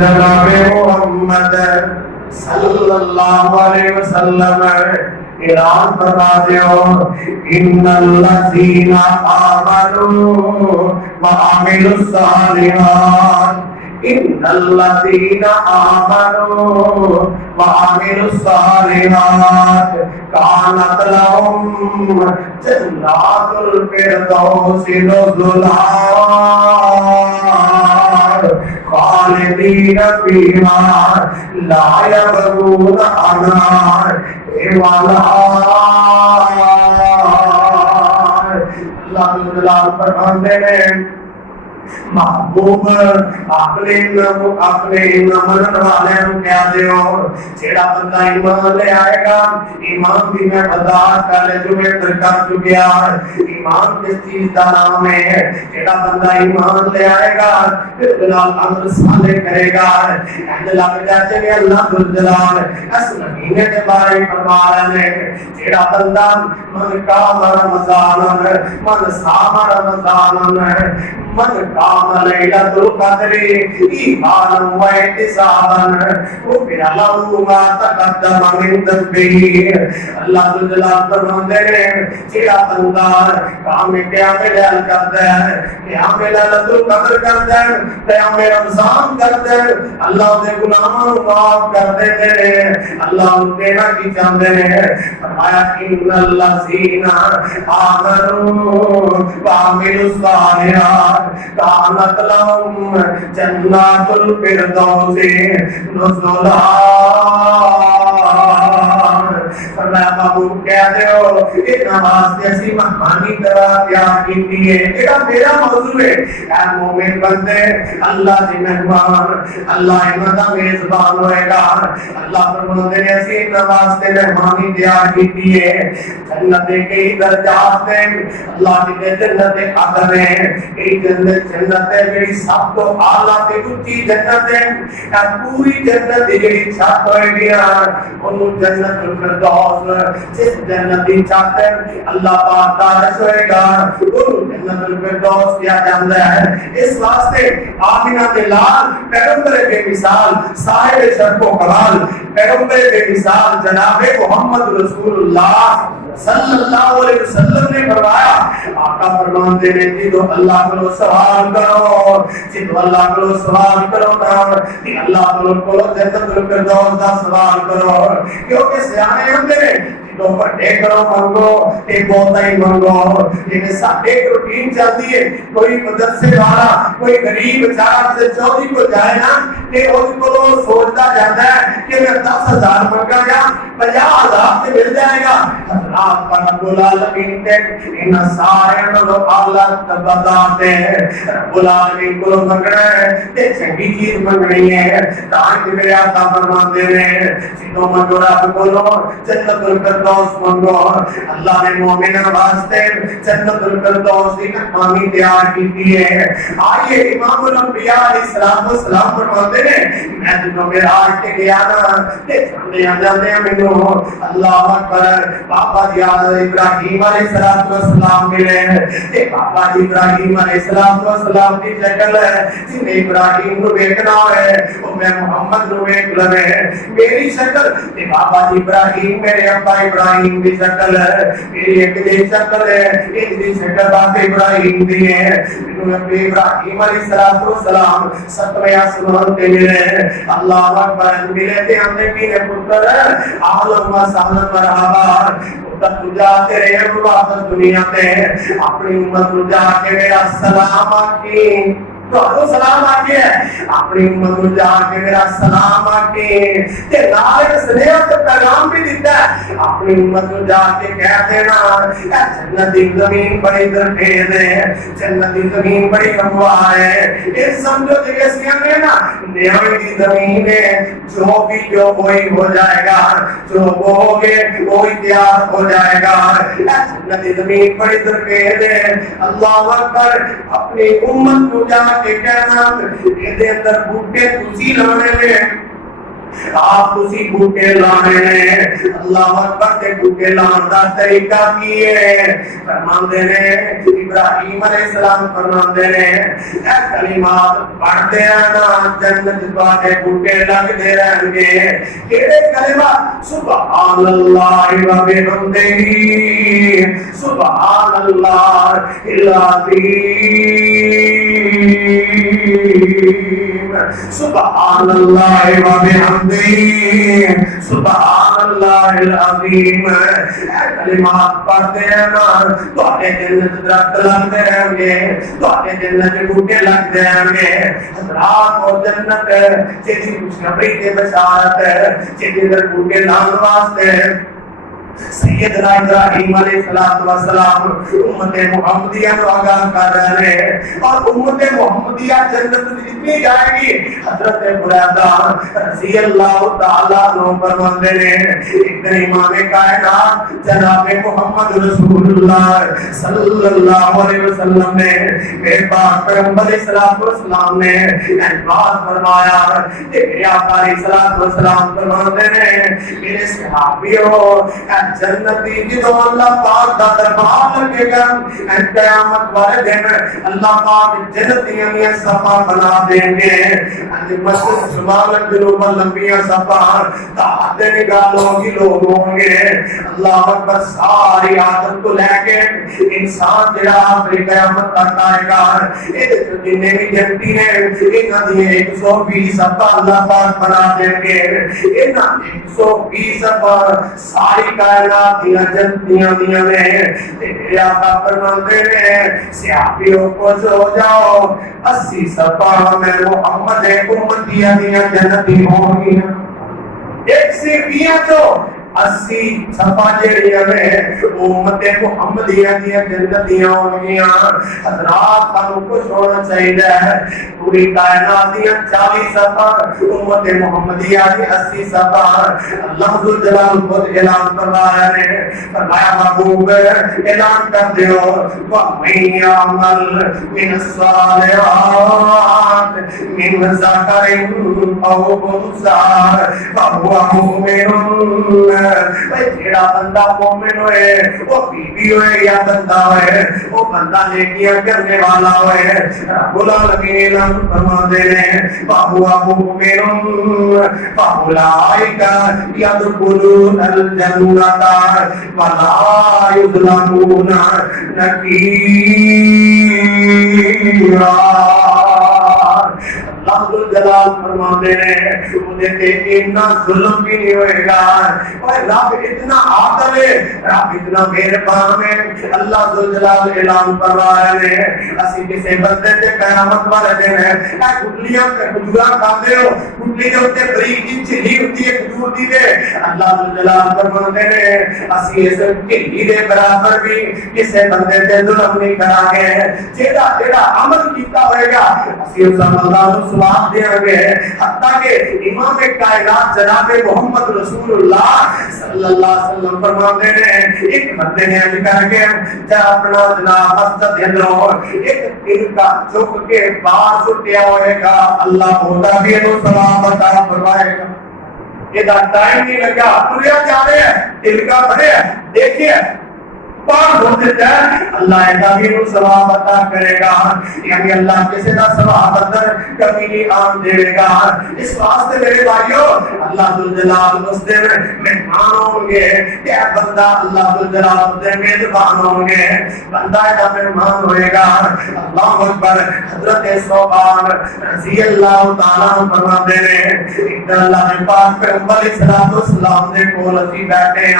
جناب محمد صلی اللہ علیہ وسلم اعلان فرما دیو ان الذین آمنوا وعملوا الصالحات ان الذین آمنوا وعملوا الصالحات كانت لهم جنات الفردوس نزلا خالدین فیہا لا یبغون عنہا حولا۔ اللہ جلال فرماتے ہیں محبوب اپنے منن والے نوں کہہ دیو جیڑا بندہ ایمان لے آئے گا، ایمان بھی میں برداشت کر لے جو میں کر چکیا، ایمان کس چیز کا نام ہے؟ جیڑا بندہ ایمان لے آئے گا پھر جلال عمل صالح کرے گا، اہل لگ جاتے ہیں اللہ جلال اس مہینے کے بارے میں فرما رہے ہیں جیڑا بندہ من قام رمضان من صام رمضان من قام لیلۃ القدر ایمانا و احتسابا غفر له ما تقدم من ذنبه۔ اللہ جلال فرماتے ہیں جیڑا بندہ قیام لیل کرتا ہے، قیام لیلۃ القدر کرتا ہے، قیام رمضان کرتا ہے، اللہ دے گناہوں کو معاف کر دیتے ہیں، اللہ ان کے نہ کی چاہتے ہیں۔ فرمایا ان الذین آمنوا وعملوا الصالحات كانت لهم جنات الفردوس نزلا۔ فرمایا محبوب کہہ دیو کہ نماز جیسی مہمانی کرا تیار کیتی ہے، یہ میرا موضوع ہے۔ اے مومن بندے اللہ دی مہمان، اللہ انہاں دا میزبان ہوئے گا، اللہ فرماتے ہیں اسی نماز تے مہمانی تیار کیتی ہے۔ جنت کے کئی درجات ہیں، اللہ کی جنت عدن ہے، کئی جنت ہے جڑی سب تو اعلیٰ تے اونچی جنت ہے، پوری جنت دی جڑی چھت ہوئے گی اونوں جنت الفردوس جس جنت دی چھت اللہ پاک دا عرش ہوئے گا اونوں جنت الفردوس کیا جاندا ہے۔ اس واسطے آمینہ کے لال پیغمبر بے مثال صاحب شرف و کمال پیغمبر بے مثال جناب محمد رسول اللہ صلی اللہ علیہ وسلم نے فرمایا، آقا فرماتے ہیں جدو اللہ کو سوال کرو، جدو اللہ کو سوال کرو نا اللہ کو جنت الفردوس دا سوال کرو، کیونکہ سیانے ہوندے نے تو بڑے کرو منگو ایک بہتا ہی منگو، لیکن سب ایک روٹین چلتی ہے، کوئی مدرسے والا کوئی غریب بیچارہ سے چودھری کو جائے نا کہ اس کو سوچتا جاتا ہے کہ میں 10,000 منگا گا 50,000 سے مل جائے گا۔ حضرات پر رب العالمین نے ان سائن و حالت بتاتے ہیں، رب العالمین کو منگنا ہے تے چنگی چیز منگنی ہے، تاکہ میرے آقا فرماتے ہیں جنوں منگو رب بولو جنت الفردوس منگو۔ اللہ نے مومنوں واسطے جنت الفردوس کی مہمانی تیار کی ہے۔ آئیے امام الانبیاء علیہ السلام فرماتے ہیں میں جنوں معراج کے گیا نا تے جاندے ہیں مینوں اللہ اکبر بابا جی ابراہیم علیہ السلام ملے تے بابا جی ابراہیم علیہ السلام کی شکل ہے، جن ابراہیم کو دیکھنا ہے وہ میں محمد کو دیکھ لے میری شکل تے بابا جی ابراہیم میرے ابا ابراہیم کی شکل ہے، میری ایک دی شکل ہے ایک دی شکل بابا ابراہیم دی ہے۔ نبی ابراہیم علیہ السلام ستویں آسمان تے ملے، اللہ اکبر ملے تے ہم نے میرے پتر عالم و سہلا مرحبا تجا تیرے واپس دنیا تے اپنی امت کو جا کے میرا سلام آکی تو سلام آکے اپنی امت کو جا کے میرا سلام آکے تے نال سنیہ تے پیغام بھی دیتا ہے اپنی امت کو جا کے کہہ دینا جنت دی زمین بڑی درخیز ہے، جنت دی زمین بڑی ہموار ہے، یہ سمجھو جگہ سیانے نا نیاوی دی زمین ہے، جو بھی جو وہی ہو جائے گا، جو بو گے وہی تیار ہو جائے گا۔ جنت دی زمین بڑی درخیز ہے، اللہ اکبر اپنی امت کو جا کے کہنا یہ اندر بوٹے تسی لانے میں آپ اسی بوٹے لانے نے اللہ اکبر کے بوٹے لان دا طریقہ کی ہے فرماندے نے ابراہیم علیہ السلام فرماندے نے اے کلمات پڑھتے ہیں نا جنت والے بوٹے لگتے رہیں گے کیڑے کلمات سبحان اللہ و بحمدہ سبحان اللہ العظیم سبحان اللہ و بحمدہ سبحان اللہ العظیم کلمات پڑھتے ہیں نا تو آنے جنت درخت لگتے رہیں گے تو آنے جنت بوٹے لگتے رہیں گے حضرات اور جنت چیزی خوشخبری کے بشارت چیزی در بوٹے لان واسطے سیدنا ابراہیم علیہ السلام امت محمدیہ کو آگاہ کر رہے ہیں اور امت محمدیہ جنت میں جتنی جائے گی حضرت بریدہ رضی اللہ تعالیٰ عنہ فرماتے ہیں ایک دن امام کائنات جناب محمد رسول اللہ صلی اللہ علیہ وسلم نے میرے پاک پیغمبر علیہ السلام نے بات فرمایا کہ میرے آقا علیہ السلام فرماتے ہیں میرے صحابیوں جنتی جدو اللہ پاک دا دربار لگے گا قیامت والے دن اللہ پاک جنتیاں میں صفا بنا دیں گے مسجد شمال جنوب لمبیاں صفا تحت نگاہوں کی لوگ ہوں گے اللہ اکبر ساری آدم کو لے کے انسان جڑا آخری قیامت تک آئے گا جنہیں بھی جنتی ہیں انہاں دی 120 صفا اللہ پاک بنا دیں گے انہاں 120 صفا ساری کائنات دیا جنتیاں دیا میں تیرے آقا فرماتے ہیں صحابیوں کو سو جاؤ 80 صفا میں محمد امتیاں دیا جنتی ہوں گی ایک سے کیا تو 80 صفا جڑیاں میں امت محمدیہ دیا جنتیاں ہونگیاں حضرات ہم کو سونا چاہیے پوری کائنات دیا 40 صفا امت محمدیہ دی 80 صفا اللہ ذو جلال خود اعلان فرمایا ہے فرمایا محبوب اعلان کر دیو وَمَن يَعْمَلْ مِنَ الصَّالِحَاتِ مِنْ ذَكَرٍ أَوْ أُنثَىٰ فَهُوَ مُؤْمِنٌ جیڑا بندہ مومن ہوئے وہ بیوی ہوئے یا بندہ ہوئے وہ بندہ نیکیاں کرنے والا ہوئے رب العالمین فرماتے ہیں فَهُوَ مُؤْمِنٌ فَأُولَٰئِكَ يَدْخُلُونَ الْجَنَّةَ وَلَا يُظْلَمُونَ نَقِيرًا اللہ جلال فرماتے ہیں انہیں تے اتنا ظلم بھی نہیں ہوئے گا اور رب اتنا عادل ہے رب اتنا مہربان ہے اللہ جلال اعلان فرما رہے ہیں اسی کسی بندے تے قیامت والے دن ہے اے گٹلیاں کھجوراں کھاتے ہو گٹلی کے اوپر بریک کی چلی ہوتی ہے کھجور دی دے اللہ جلال فرماتے ہیں اسی اس کھلی دے برابر بھی کسی بندے تے ظلم نہیں کرا گے جیڑا عمل کیتا ہوئے گا اسی اس اللہ سواب دیں گے حتیٰ کہ امام کائنات جناب محمد رسول اللہ صلی اللہ علیہ وسلم فرماتے ہیں ایک بندے نے عرض کر کے جا اپنا جناب مسجد اندر ایک دل کا چک کے باہر سٹیا ہوئے گا اللہ ہوتا بھی انہوں سلام عطا فرمائے گا یہ ٹائم نہیں لگا پوریا جا رہے ہیں دل کا بڑے ہیں دیکھئے پاک ہو دیتا ہے اللہ ایسا بھی انہوں ثواب عطا کرے گا یعنی اللہ کسی کا ثواب اندر کمی نہیں آن دے گا اس واسطے میرے بھائیو اللہ ذوالجلال مسلم مہمان ہوں گے کہ بندہ اللہ ذوالجلال مسلم میزبان ہوں گے بندہ ایسا مہمان ہوئے گا اللہ اکبر حضرت صوبان رضی اللہ تعالیٰ فرما دے رہے ایک دن اللہ نے پاک پیغمبر علیہ السلام نے کول اسی بیٹھے ہیں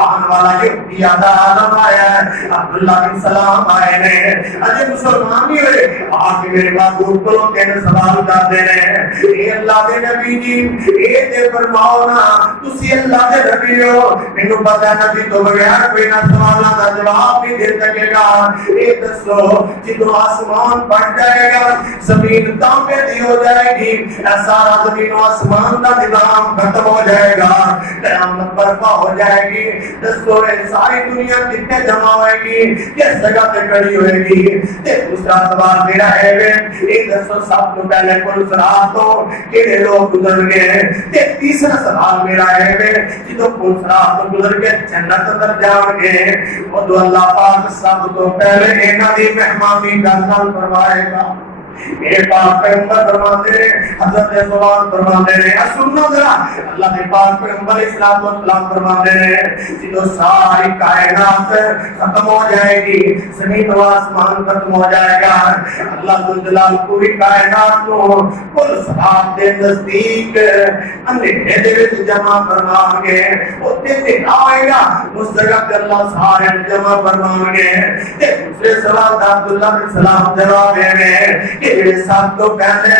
آن والا یہ یادہ آدم آیا ہے عبداللہ بن سلام آئے نے اجے مسلمان بھی ہوئے آج میرے محبوب کو کہنے سوال کر دے رہے ہیں اے اللہ کے نبی جی اے تے فرماؤ نا تسی اللہ کے نبی ہو مینوں پتہ نبی تو بغیر کوئی نہ سوالاں دا جواب بھی دے سکے گا اے دسو جدوں آسمان پھٹ جائے گا زمین تانبے دی ہو جائے گی سارا زمین و آسمان دا نظام ختم ہو جائے گا قیامت برپا ہو جائے گی دسو اے ساری دنیا کتنے جمع جمع ہوئے گی کس جگہ تے کھڑی ہوئے گی تے دوسرا سوال میرا ہے یہ دسو سب تو پہلے پل صراط تو کہڑے لوگ گزر گئے تے تیسرا سوال میرا ہے جدو پل صراط تو گزر کے جنت اندر جان گے ادو اللہ پاک سب تو پہلے انہاں دی مہمانی کا سال فرمائے گا میرے پاک پیغمبر فرماتے ہیں حضرت زبان فرماتے ہیں سنو ذرا اللہ کے پاک پیغمبر اسلام و اسلام فرماتے ہیں جدو ساری کائنات ختم ہو جائے گی زمین و آسمان ختم ہو جائے گا اللہ جلال پوری کائنات کو کل صحاب دے نزدیک اندھیرے دے وچ جمع فرما گے اوتے تے آئے گا اس جگہ تے اللہ سارے جمع فرما گے تے دوسرے سوال دا عبداللہ بن سلام جواب دے رہے کہ سب تو پہلے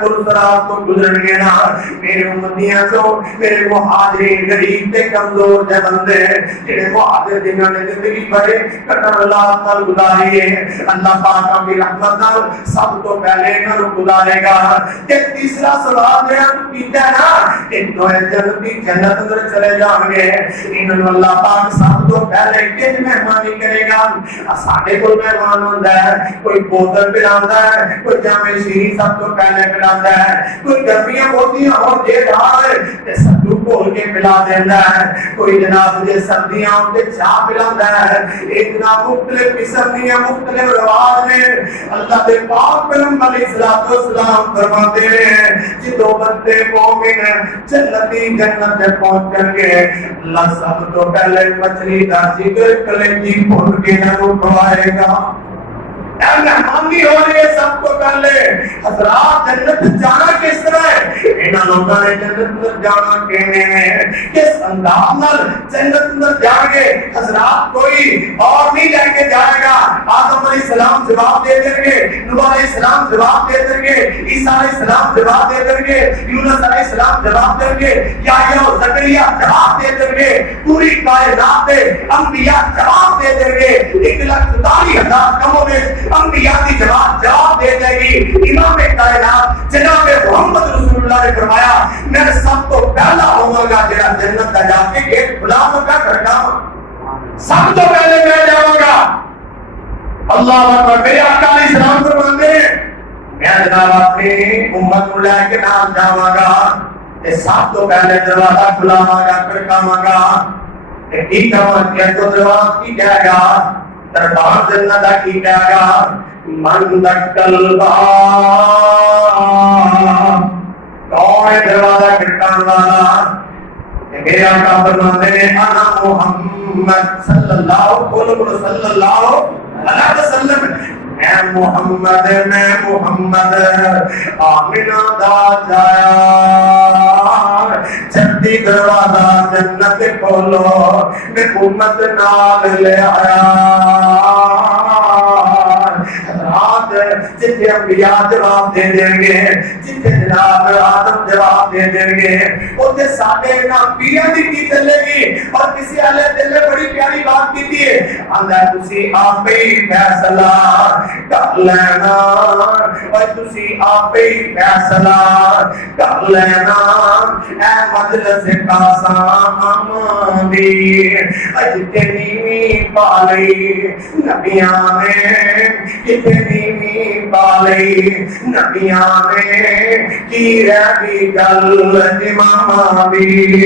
پل صراط کو گزر گئے نا میرے امتیاں تو میرے مہاجرین غریب تے کمزور دے بندے جڑے مہاجر جنہاں نے زندگی بڑے کٹر اللہ نال گزاری ہے اللہ پاک اپنی رحمت نال سب تو پہلے انہاں نوں گزارے گا تے تیسرا سوال میرا کیتا ہے نا کہ تو جنت اندر چلے جان گے انہاں نوں اللہ پاک سب تو پہلے کن مہمانی کرے گا ساڈے کول مہمان ہوندا ہے کوئی بوتل پلاندا ہے کوئی جامع شیرین سب تو پہلے پلاتا ہے کوئی گرمیاں ہوتی ہیں اور دیر ہے سب کھول کے پلا دیتا ہے کوئی جناب جی سردیاں ہوتے چاہ پلاتا ہے ایک جناب مختلف قسم کی مختلف رواج میں اللہ کے پاک پیغمبر علیہ الصلوۃ والسلام فرماتے ہیں جدو بندے مومن جنتی جنت میں پہنچ کر کے اللہ سب تو پہلے مچھلی کا ذکر کلیجی کھول کے نہ کھوائے گا مہمانی ہو رہی ہے سب کو پہلے حضرات جنت جانا کس طرح ہے انہاں لوگوں نے جنت جانا کہنے میں کس انداز نال جنت اندر جائیں گے حضرات کوئی اور نہیں لے کے جائے گا آدم علیہ السلام جواب دے دیں گے نوح علیہ السلام جواب دے دیں گے عیسیٰ علیہ السلام جواب دے دیں گے یونس علیہ السلام جواب دیں گے یحییٰ و زکریا جواب دے دیں گے پوری کائنات کے انبیاء جواب دے دیں گے 1,40,000 کموں میں انبیاء کی جواب دے دے گی امام کائنات جناب محمد رسول اللہ نے فرمایا میں سب کو پہلا ہوں گا جڑا جنت کا جا کے گیٹ کھلا ہوگا کرنا سب تو پہلے میں جاؤں گا اللہ اکبر میرے آقا علیہ السلام فرماتے ہیں میں جناب اپنی امت کو لے کے نام جاؤں گا کہ سب تو پہلے دروازہ کھلا ہوگا کھڑکاواں گا کہ ٹھیک ہے تو دروازہ کی جائے گا دربار جنت کی جائے گا من دکل باب کون ہے دروازہ کھٹکان والا میرے آقا فرماتے ہیں انا محمد صلی اللہ علیہ وسلم میں محمد آمنہ دا جایا جلدی دروازہ جنت کھولو میں امت نال لے آیا جتنے انبیاء جواب دے دیں گے جتنے جناب آدم جواب دے دیں گے اوتے ساڈے انبیاء دی کی چلے گی اور کسی والے دل نے بڑی پیاری بات کی تھی آندا تسی آپ ہی فیصلہ کر لینا اور تسی آپ ہی فیصلہ کر لینا اے مجلس کا سامانی جتنی پالی نبیاں نے کتنی پالی نبیاں نے کی رہی گل امام دی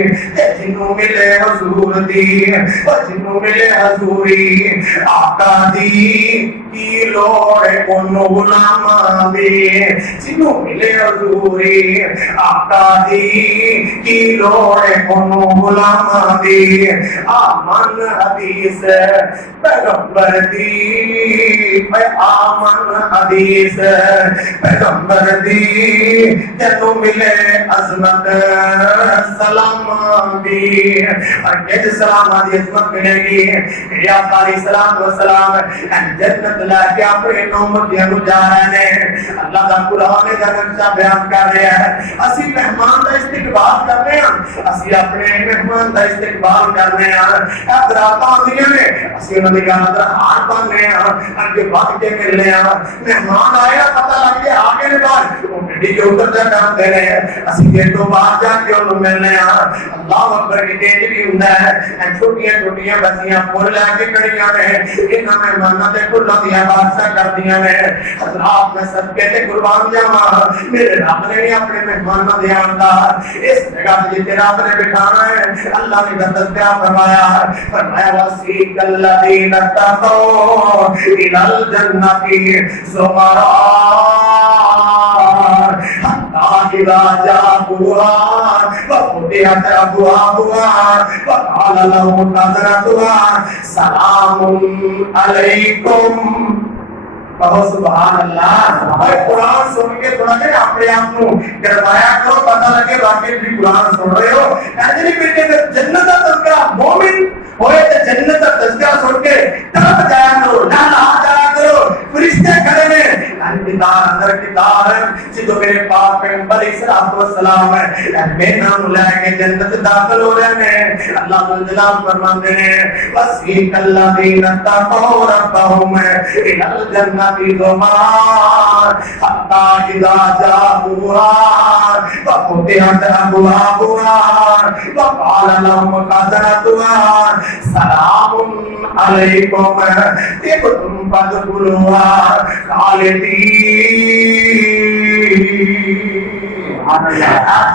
جنوں ملے حضور دی اور جنوں ملے حضوری آقا دی کی لوڑ انہوں غلام دی جنوں ملے حضوری آقا دی کی لوڑ انہوں غلام دی آمن حدیث پیغمبر دی آمن حدیث پیغمبر دی جنوں ملے عظمت سلام دی اور جس سلام دی عظمت ملے گی یا علیہ السلام و سلام جنت لا کے اپنے امتیاں نو جا رہے ہیں اللہ دا قرآن دا نقشہ بیان کر رہا ہے اسی مہمان دا استقبال کر رہے ہیں اسی اپنے مہمان دا استقبال کر رہے ہیں حضرات آندیاں نے اسی انہوں نے کہا ہاتھ بن رہے ہیں ان کے بعد کے مل رہے ہیں مہمان آیا پتہ لگ گیا آگے نے بعد وہ گڈی کے اوپر جا کام دے رہے ہیں اسی گیٹ تو باہر جا کے انہوں ملنے اللہ اکبر کی تیز بھی ہوں ہے چھوٹیاں چھوٹیاں بچیاں پھول لے کے کڑیاں نے انہاں مہمانوں دے پھولوں دیا بادشاہ کر دیا نے حضرات میں صدقے تے قربان جاواں میرے رب نے بھی اپنے مہمانوں دے آندا اس جگہ جتے رب نے بٹھانا ہے اللہ نے دستیا فرمایا وسیق الذین اتقوا الی الجنۃ زمرا حتی اذا جاءوها وفتحت ابوابها وقال لهم خزنتها سلام علیکم بہت سبحان اللہ اور قرآن سن کے تھوڑا کہ اپنے آپ کو کروایا کرو پتہ لگے واقعی بھی قرآن سن رہے ہو ایسے نہیں پھر جنت کا تذکرہ مومن ہوئے تو جنت کا تذکرہ سن کے تڑپ جایا کرو لالا جایا کرو فرشتے کھڑے نے کتاب اندر کتاب ہے جدو میرے پاک پیغمبر اسلام و سلام ہے میں نام لے کے جنت داخل ہو رہے ہیں اللہ جلال فرماتے ہیں وسیق الذین اتقوا ربهم الی الجنۃ زمرا حتی اذا جاءوها وفتحت ابوابها وقال لهم خزنتها سلام علیکم طبتم فادخلوها خالدین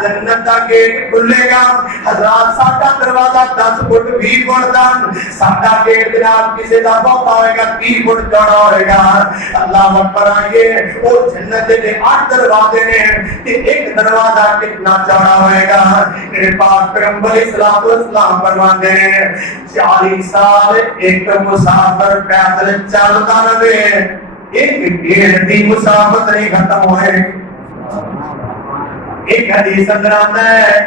جنت کا گیٹ کھلے گا حضرات ساڈا دروازہ 10 فٹ 20 فٹ دا ساڈا گیٹ جناب کسی دا بہت ہوئے گا 30 فٹ چوڑا ہوئے گا اللہ اکبر آئیے وہ جنت دے 8 دروازے نے تے ایک دروازہ کتنا چوڑا ہوئے گا میرے پاک پیغمبر اسلام فرماتے ہیں 40 سال ایک مسافر پیدل چلتا رہے ایک گیٹ دی مسافت نہیں ختم ہوئے ایک حدیث اندر آتا ہے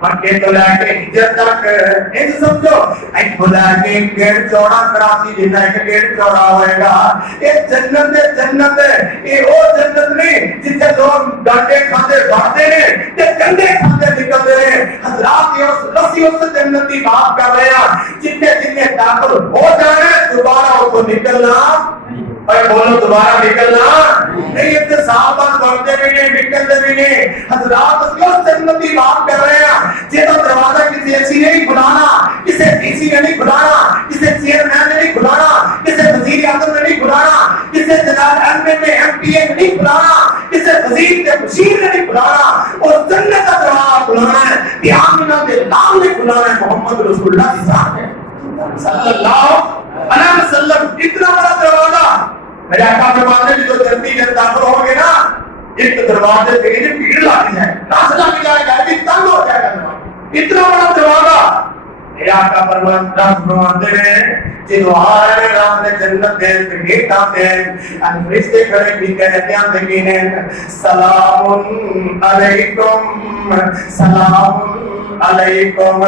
مکے تو لے کے ہجرت تک ایک سمجھو ایک خدا کے گیٹ چوڑا کراچی جنہ ایک گیٹ چوڑا ہوئے گا یہ جنت ہے یہ وہ جنت نہیں جسے لوگ ڈانٹے کھاتے بڑھتے ہیں یہ گندے کھاتے نکلتے ہیں حضرات یہ رسی اس جنت کی بات کر رہے ہیں جتنے داخل ہو جانے دوبارہ وہ تو نکلنا اے بولو دوبارہ نکلنا نہیں اتنے سال بعد بڑھتے بھی نہیں نکلتے بھی نہیں حضرات اس جنت کی بات کر رہے ہیں جیسا دروازہ کسی ایسی نے نہیں کھلانا کسی ڈی نے نہیں کھلانا کسی چیئرمین نے نہیں کھلانا کسی وزیر اعظم نے نہیں کھلانا کسی جناب M L A M P A نے نہیں کھلانا کسی وزیر کے مشیر نے نہیں کھلانا اور جنت کا دروازہ کھلانا ہے کہ آمینہ کے نام نے کھلانا ہے محمد رسول اللہ کی ذات ہے صلی اللہ علیہ وسلم اتنا بڑا دروازہ میرے آقا فرماتے ہیں جو جنتی کے داخل ہو گے نا ایک دروازے سے یہ بھیڑ لاتی ہے راستہ مل جائے گا ابھی تنگ ہو جائے گا اتنا بڑا دروازہ میرے آقا فرماتے ہیں جنہوں آئے رات نے جنت دے گیٹ آتے ہیں فرشتے کھڑے بھی کہتے ہیں سلام علیکم سلام علیکم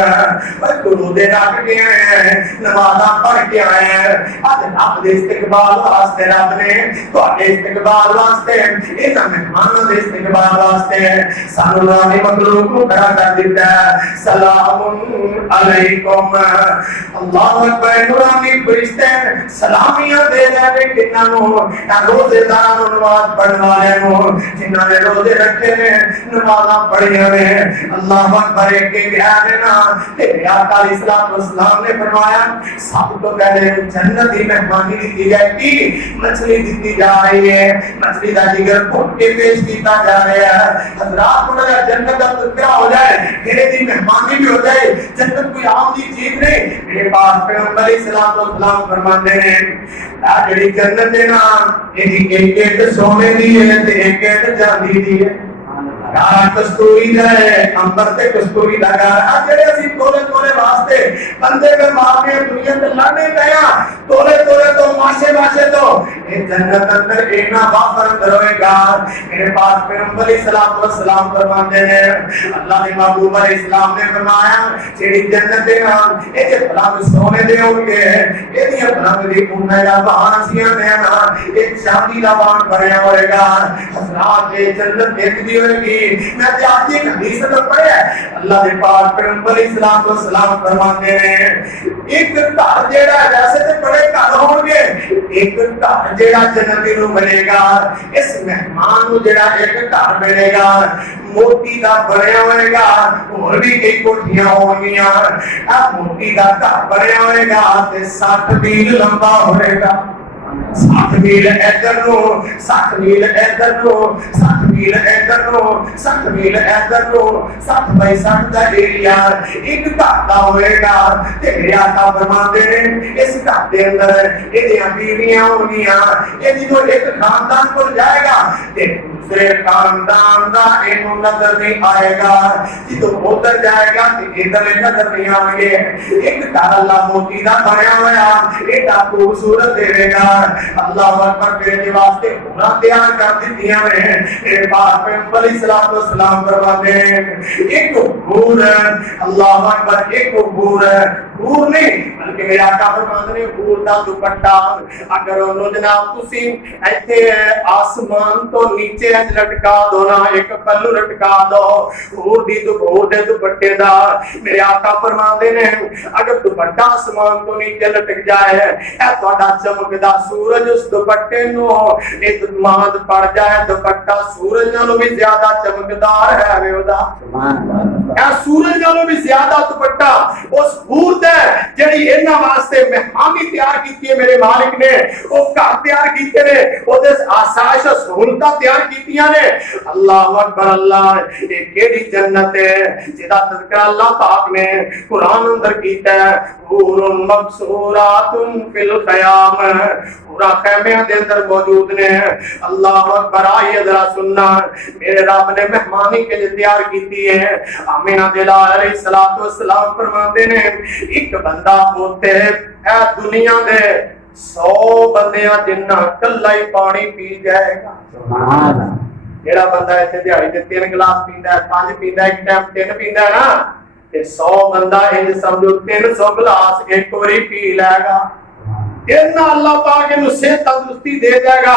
درود رکھ کے آئے ہیں نمازاں پڑھ کے آئے ہیں آج رب دے استقبال واسطے رب نے تواڈے استقبال واسطے انہاں مہماناں دے استقبال واسطے سانو اللہ نے مخلوق کو کھڑا کر دیتا ہے سلام علیکم اللہ اکبر نورانی فرشتے سلامیاں دے رہے ہیں کنہاں نوں روزے داراں نوں نماز پڑھن والے نوں جنہاں نے روزے رکھے نے نمازاں پڑھیاں نے اللہ اکبر گیا تیرے آقا علیہ السلام نے فرمایا سب تو پہلے جنت کی مہمانی دی جائے گی مچھلی دی جا رہی ہے مچھلی کا جگر بھوٹ کے پیش کیتا جا رہا ہے حضرات کو جنت کا تذکرہ ہو جائے میرے دی مہمانی بھی ہو جائے جنت کوئی عام دی چیز نہیں میرے پاس پیغمبر علیہ السلام فرماتے ہیں جڑی جنت ہے نا ایک ایک سونے دی ہے تے ایک ایک چاندی دی ہے کستوری ہے امبر تے کستوری لگا رہا جڑے اسی تولے تولے واسطے بندے میں مارنے دنیا تے لڑنے پیا تولے تولے تو ماشے ماشے تو اے جنت اندر اینا وافر دروے گا میرے پاس پیغمبر علیہ السلام فرماتے ہیں اللہ نے محبوب علیہ السلام نے فرمایا جڑی جنت ہے نا اے تے پلنگ سونے دے ہون گے اے دی پلنگ دی کونے دا بہان سیاں دے نا اے چاندی دا بہان بھریا ہوئے گا حضرات اے جنت دیکھ دی ہوئے گی میں آج ایک حدیث میں پڑھا ہے اللہ دے پاک پیغمبر علیہ السلام فرماتے ہیں ایک گھر جیڑا جیسے تے بڑے گھر ہوں گے ایک گھر جڑا جنتی نو ملے گا، اس مہمان نو جڑا ایک گھر ملے گا موتی دا بنیا ہوئے گا، اور بھی کئی کوٹھیاں ہو گیا، موتی دا گھر بنیا ہوئے گا تے 60 میل لمبا ہوئے گا، 60 میل ادھر نو 60 میل ادھر نو 60 میل ادھر نو 60 میل ادھر نو 60 بائی 60 دا ایریا ایک گھر دا ہوئے گا۔ تے میرے آقا فرماندے نے اس گھر دے اندر ایدیاں بیویاں ہونگیاں، ایدی تو ایک خاندان کو جائے گا تے دوسرے خاندان دا اینو نظر نہیں آئے گا، جدو ادھر جائے گا تے ادھر نظر نہیں آئے گے۔ ایک گھر اللہ موتی دا بنیا ہوا ایڈا خوبصورت دے گا، اللہ اکبر میرے واسطے ہونا تیار کر دیتی ہیں۔ میرے پاک پیغمبر علیہ الصلوۃ والسلام فرماتے ہیں ایک حور، اللہ اکبر، ایک حور نہیں بلکہ میرے آقا فرماتے ہیں حور دا دوپٹہ اگر انہوں جناب تسی ایتھے آسمان تو نیچے لٹکا دو نا، ایک پلو لٹکا دو حور دے دوپٹے دا، میرے آقا فرماتے ہیں اگر دوپٹہ آسمان تو نیچے لٹک جائے اے تہاڈا چمکدا سورج اس دوپٹے نو اعتماد پڑ جائے، دوپٹہ سورج نالوں بھی زیادہ چمکدار ہے ویودا، اے سورج نالوں بھی زیادہ دوپٹہ اس حور دے جڑی انہاں واسطے مہمانی تیار کیتی ہے میرے مالک نے، او گھر تیار کیتے نے، او دے آسائش سہولتاں تیار کیتیاں نے۔ اللہ اکبر، اللہ اے کیڑی جنت ہے جدا تذکرہ اللہ پاک نے قرآن اندر کیتا ہے، حور مقصورات فی الخیام، پورا خیمیاں دے اندر موجود نے۔ اللہ اکبر، آئیے ذرا سننا، میرے رب نے مہمانی کے لیے تیار کیتی ہے۔ آمینہ دلال علیہ الصلوۃ والسلام فرماتے نے ایک بندہ ہوتے اے دنیا دے 100 بندیاں جنہ کلا ہی پانی پی جائے گا۔ سبحان اللہ، جیڑا بندہ ایتھے دیہاڑی تے 3 گلاس پیندا ہے، 5 پیندا ہے، ایک ٹائم 3 پیندا ہے نا، تے 100 بندہ انج سمجھو 300 گلاس ایک واری پی لے گا، اتنا اللہ پاک انہوں صحت تندرستی دے جائے گا۔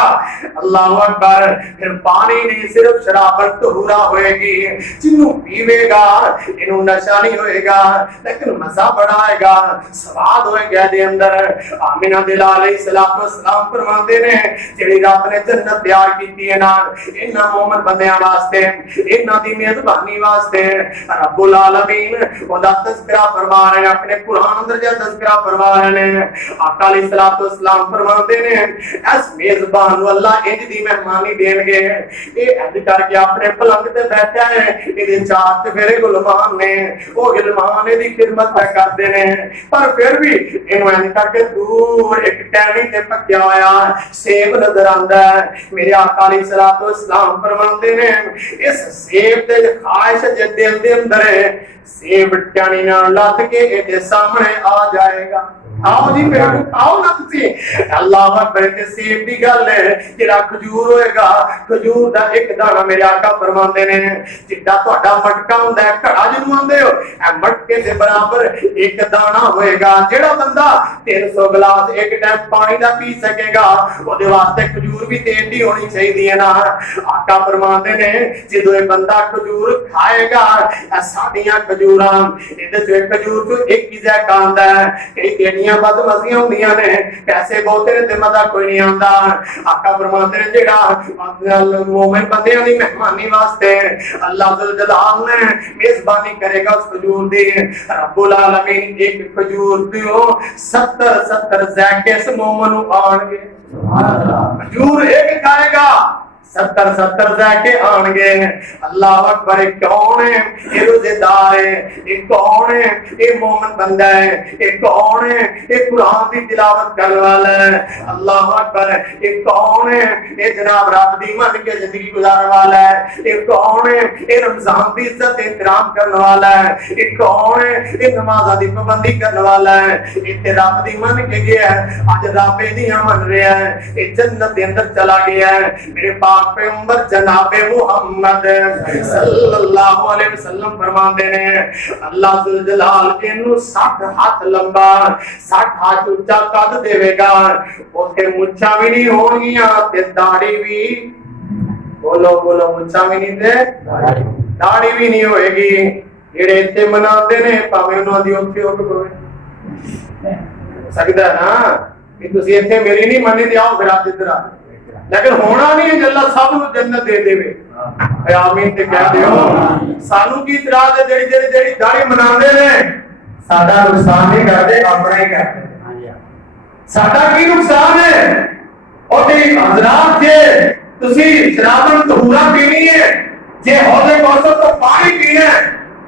اللہ اکبر، پھر پانی نہیں صرف شرابت طہورا ہوئے گی، جنہوں پیوے گا انہوں نشہ نہیں ہوئے گا لیکن مزہ بڑھائے گا، سواد ہوئے گا دے اندر۔ آمینہ دلال علیہ السلام فرماتے نے جڑی رب نے جنت تیار کیتی ہے نا انہاں مومن بندیاں واسطے، انہاں دی میزبانی واسطے رب العالمین خدا تذکرہ فرما رہے ہیں، اپنے قرآن اندر جا تذکرہ فرما رہے ہیں۔ آقا علیہ السلام فرماتے ہیں اس میزبان نو اللہ انج دی مہمانی دین گے، اے انج کر کے اپنے پلنگ تے بیٹھا ہے، اے چار تے میرے غلامان نے، او غلامان دی خدمت کرتے نے، پر پھر بھی اینو انج کر کے دور ایک ٹہنی تے پکیا ہویا سیب نظر آندا ہے۔ میرے آقا علیہ السلام فرماتے ہیں اس سیب تے خواہش جے دل دے اندر ہے، سیب ٹہنی نال لت کے اے سامنے آ جائے گا۔ آؤ جی میرے کو آؤ نہ تسی، اللہ اکبر، تے سیب دی گل ہے جڑا کھجور ہوئے گا، کھجور دا ایک دانہ میرے آقا فرماندے نے جڑا تہاڈا مٹکا ہوندا ہے گھڑا جنوں آندے ہو، اے مٹکے دے برابر ایک دانہ ہوئے گا۔ جڑا بندہ 300 گلاس ایک ٹائم پانی دا پی سکے گا او دے واسطے کھجور بھی تیندی ہونی چاہیے نا۔ آقا فرماندے نے جدوں اے بندہ کھجور کھائے گا، اے ساڈیاں کھجوراں ایں تے کھجور تو ایک ہی ذائقہ آندا ہے، کئی بد مزیاں ہوندیاں نے، پیسے بہتے نے تے مزہ کوئی نہیں آندا۔ آقا فرماتے ہیں جڑا مومن بندیاں دی مہمانی واسطے اللہ ذوالجلال نے میزبانی کرے گا اس کھجور دی، رب العالمین ایک کھجور دیو 70 ذائقے اس مومن نو آن گے۔ کھجور ایک کھائے گا 70 ذائقے آن گے۔ اللہ اکبر، کون ہے یہ روزے دار ہے، یہ کون ہے یہ مومن بندہ ہے، یہ کون ہے یہ قرآن کی تلاوت کرنے والا ہے۔ اللہ اکبر، یہ کون ہے یہ جناب رب دی من کے زندگی گزارنے والا ہے، یہ کون ہے یہ رمضان کی عزت احترام کرنے والا ہے، یہ کون ہے یہ نماز دی پابندی کرنے والا ہے، یہ رب دی من کے گیا ہے، اج رب دی من رہا ہے، یہ جنت دے اندر چلا گیا ہے۔ میرے پاس پیغمبر جناب محمد صلی اللہ علیہ وسلم فرماتے ہیں اللہ ذوالجلال انہوں 60 ہاتھ لمبا 60 ہاتھ اونچا قد دے گا، اوتھے مچھاں بھی نہیں ہونگیاں تے داڑھی بھی، بولو مچھاں بھی نہیں تے داڑھی بھی نہیں ہوئے گی۔ جڑے ایتھے مناندے نے پاویں انہاں دی اوتھے ہو کے سکدا ہے نا، کہ تسی اتنے میری نہیں منی تے آؤ پھر آپ ادھر آ لیکن ہونا نہیں ہے اللہ سب کو جنت دے دے اے آمین تے کہہ دیو سانو کی اعتراض ہے جڑی داڑھی مناندے نے ساڈا نقصان نہیں کرتے اپنا ہی کرتے ساڈا کی نقصان ہے اور تیری حضرات جے تسی شراب طہورا پینی ہے جے حوض کوثر تو پانی پینا ہے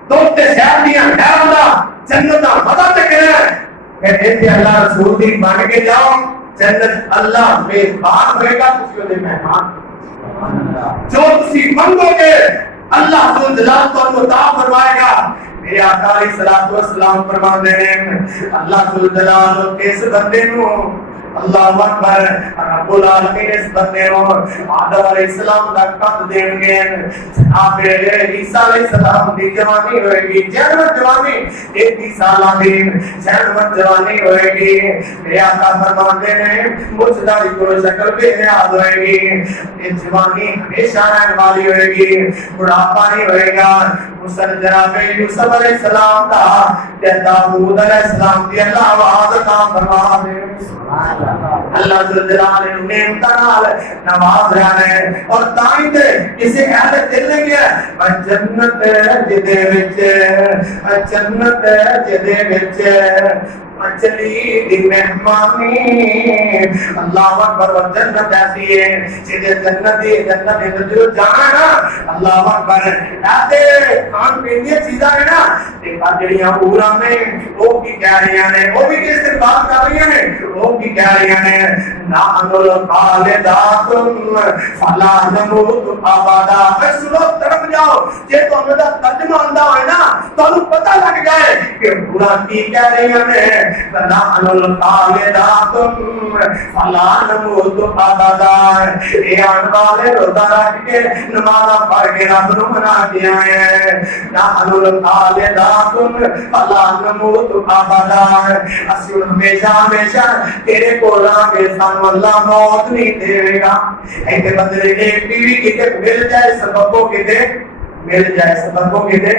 دودھ تے شہد دیاں نہراں دا جنت دا مزہ چکھنا ہے پھر ایتھے اللہ رسول دی بن کے جاؤ جنت اللہ میزبان ہوئے گا تسی اودے مہمان جو تسی منگو گے اللہ ذو جلال تو عطا فرمائے گا میرے آقا علیہ الصلوۃ والسلام فرماتے ہیں اللہ ذو جلال کس بندے نو اللہ اکبر رب العالمین اس بندے کو آدم علیہ السلام کا قد دیں گے آپ عیسیٰ علیہ السلام دی جوانی ہوئے گی جنت جوانی 33 سالہ دی جنت جوانی ہوئے گی میرے آقا فرماتے ہیں مجھ داری کو شکل بے نیاز ہوئے گی یہ جوانی ہمیشہ رہنے والی ہوئے گی بڑھاپا نہیں ہوئے گا مسل جناب یوسف علیہ السلام کا داؤد علیہ السلام دی اللہ آواز عطا فرما دے اللہ جلال نے نال نواز رہا ہے اور تائیں تے کسی اہل دل نے کیا جنت جدے وچ چلی دی مہمانی اللہ اکبر جنت ایسی ہے جدے جنت جو جانا نا اللہ اکبر ایسے کھان پین دی چیزاں ہیں نا تے جڑیاں پورا میں وہ کی کہہ رہی ہیں وہ بھی کس سے بات کر رہی ہیں وہ کی کہہ رہی ہیں نانل خالدات فلا نموت ابدا سنو طرف جاؤ جے تو ہمیں دا ترجمہ آندا ہوئے نا تو انہوں پتہ لگ جائے کہ پورا کی کہہ رہی ہیں نانل خالدات فلا نموت ابدا اے آن والے روزہ رکھ کے نماز پڑھ کے رب نو منا کے آئے ہیں نانل خالدات فلا نموت ابدا اسی ہمیشہ تیرے کو راگے سانو اللہ موت نہیں دے گا ایک بدلے نے پیڑی کتے مل جائے سببوں کتے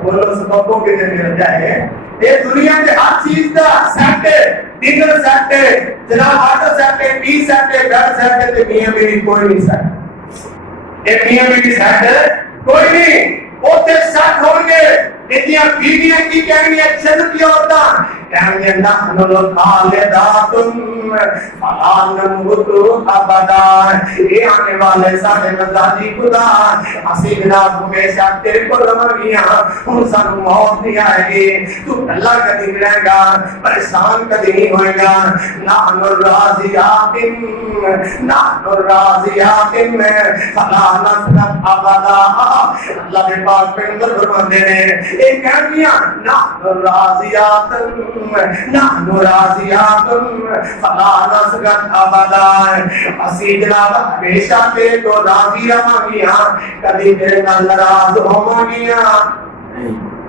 بولو سببوں کتے مل جائے یہ دنیا کے ہر چیز کا سیٹ ہے ڈنر سیٹ ہے جناب واٹر سیٹ ہے ٹی سیٹ ہے گھر سیٹ ہے تو میاں بیوی کوئی نہیں سیٹ یہ میاں بیوی سیٹ ہے کوئی نہیں وہ تے سیٹ ہوں گے اتنی بیویاں کی کہیں گے جنت کی عورتاں کہیں گے نحن الخالدات فلا نموت ابدا یہ آنے والے سارے مزاجی خدا اسی جناب ہمیشہ تیرے کو رمانیاں ان سانو موت نہیں آئے گی تو اللہ کدی نہیں رہے گا پریشان کدی نہیں ہوئے گا نحن الراضیات فلا نسلط ابدا اللہ کے پاس پیغمبر فرماتے ہیں ایک کہنیاں نحن راضیات فلا نسلط ابدا اسی جناب ہمیشہ تیرے کو راضی رہاں کبھی تیرے نال ناراض ہوواں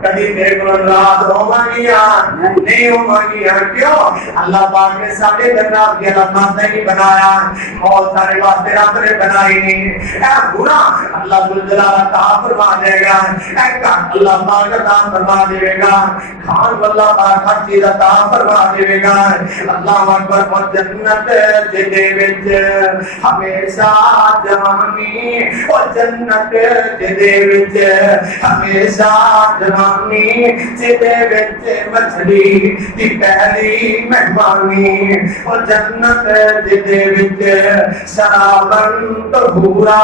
کبھی میرے کو ناراض ہوواں نہیں ہوواں کیوں اللہ پاک نے سارے جنات کی علامات نہیں بنایا بہت سارے واسطے رب نے بنائی نہیں اے برا اللہ ذل جلال عطا فرما دے گا اے کا اللہ پاک عطا فرما دے گا کھان واللہ پاک ہر چیز عطا فرما دے گا اللہ اکبر اور جنت دے وچ ہمیشہ جوانی اور جنت دے وچ ہمیشہ جوانی جدے وچ مچھلی دی پہلی مہمانی اور جنت جدے وچ شرابن طہورا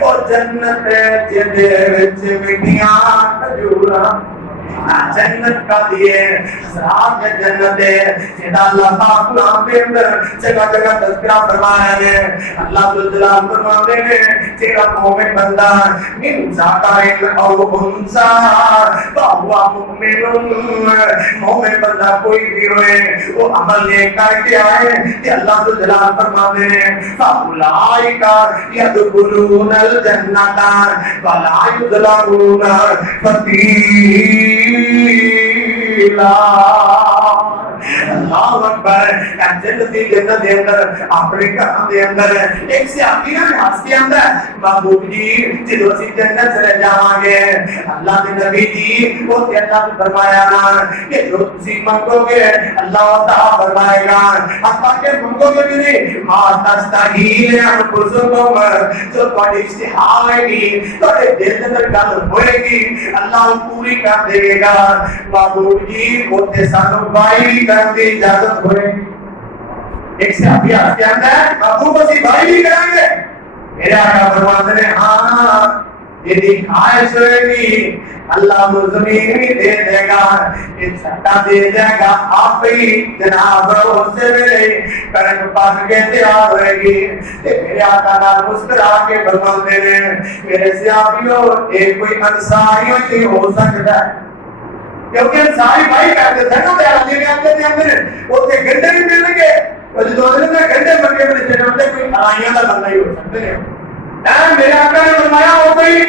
اور جنت جدے وچ میٹھیاں کھجوراں جنت کا دیے سراب جنت ہے جدا اللہ پاک نام دے اندر جگہ جگہ تذکرہ فرمایا ہے اللہ جلال فرماتے ہیں تیرا مومن بندہ من ذکر او انثى فهو مؤمن مومن بندہ کوئی بھی ہوئے وہ عمل نیک کر کے آئے کہ اللہ جلال فرماتے ہیں فاولئک يدخلون الجنۃ ولا يظلمون فتیلا اللہ اللہ اکبر جنتی جنت دے اندر اپنے گھر دے اندر ایک صحابی نے ہنس کے اندر محبوب جی جدو اسی جنت چلے جاواں گے اللہ کے نبی جی وہ اللہ نے فرمایا نا کہ جو تسی منگو گے اللہ تعالی فرمائے گا حتیٰ کہ منگو گے بھی نہیں ما تستحیل انفسکم جو تھوڑی اشتہا ہوئے گی تھوڑے دل کے اندر گل ہوئے گی اللہ پوری کر دے گا محبوب جی ہوتے سانو بائی بھی کرنے کی اجازت ہوئے گی ایک سے ابھی آج کے اندر ہے محبوب اسی بائی بھی کریں گے میرے آقا فرماتے ہیں ہاں یہ خواہش ہوئے گی اللہ کو زمین بھی دے دے گا یہ چھٹا دے دے گا آپ ہی جناب اس سے ملے کرن پاس کے تیار ہوئے گی میرے آقا نال مسکرا کے فرماتے ہیں میرے صحابیوں ایک کوئی انصاریوں کی ہو سکتا ہے کیونکہ انصاری بھائی کہتے تھے نا میرا جی آتے تھے اندر وہ تھے گھنٹے بھی مل گئے اور جو دوسرے میں گھنٹے بن کے ملے تھے انہیں کوئی آئیاں کا بندہ ہی ہو سکتے ہیں میرے آقا نے فرمایا ہو گئی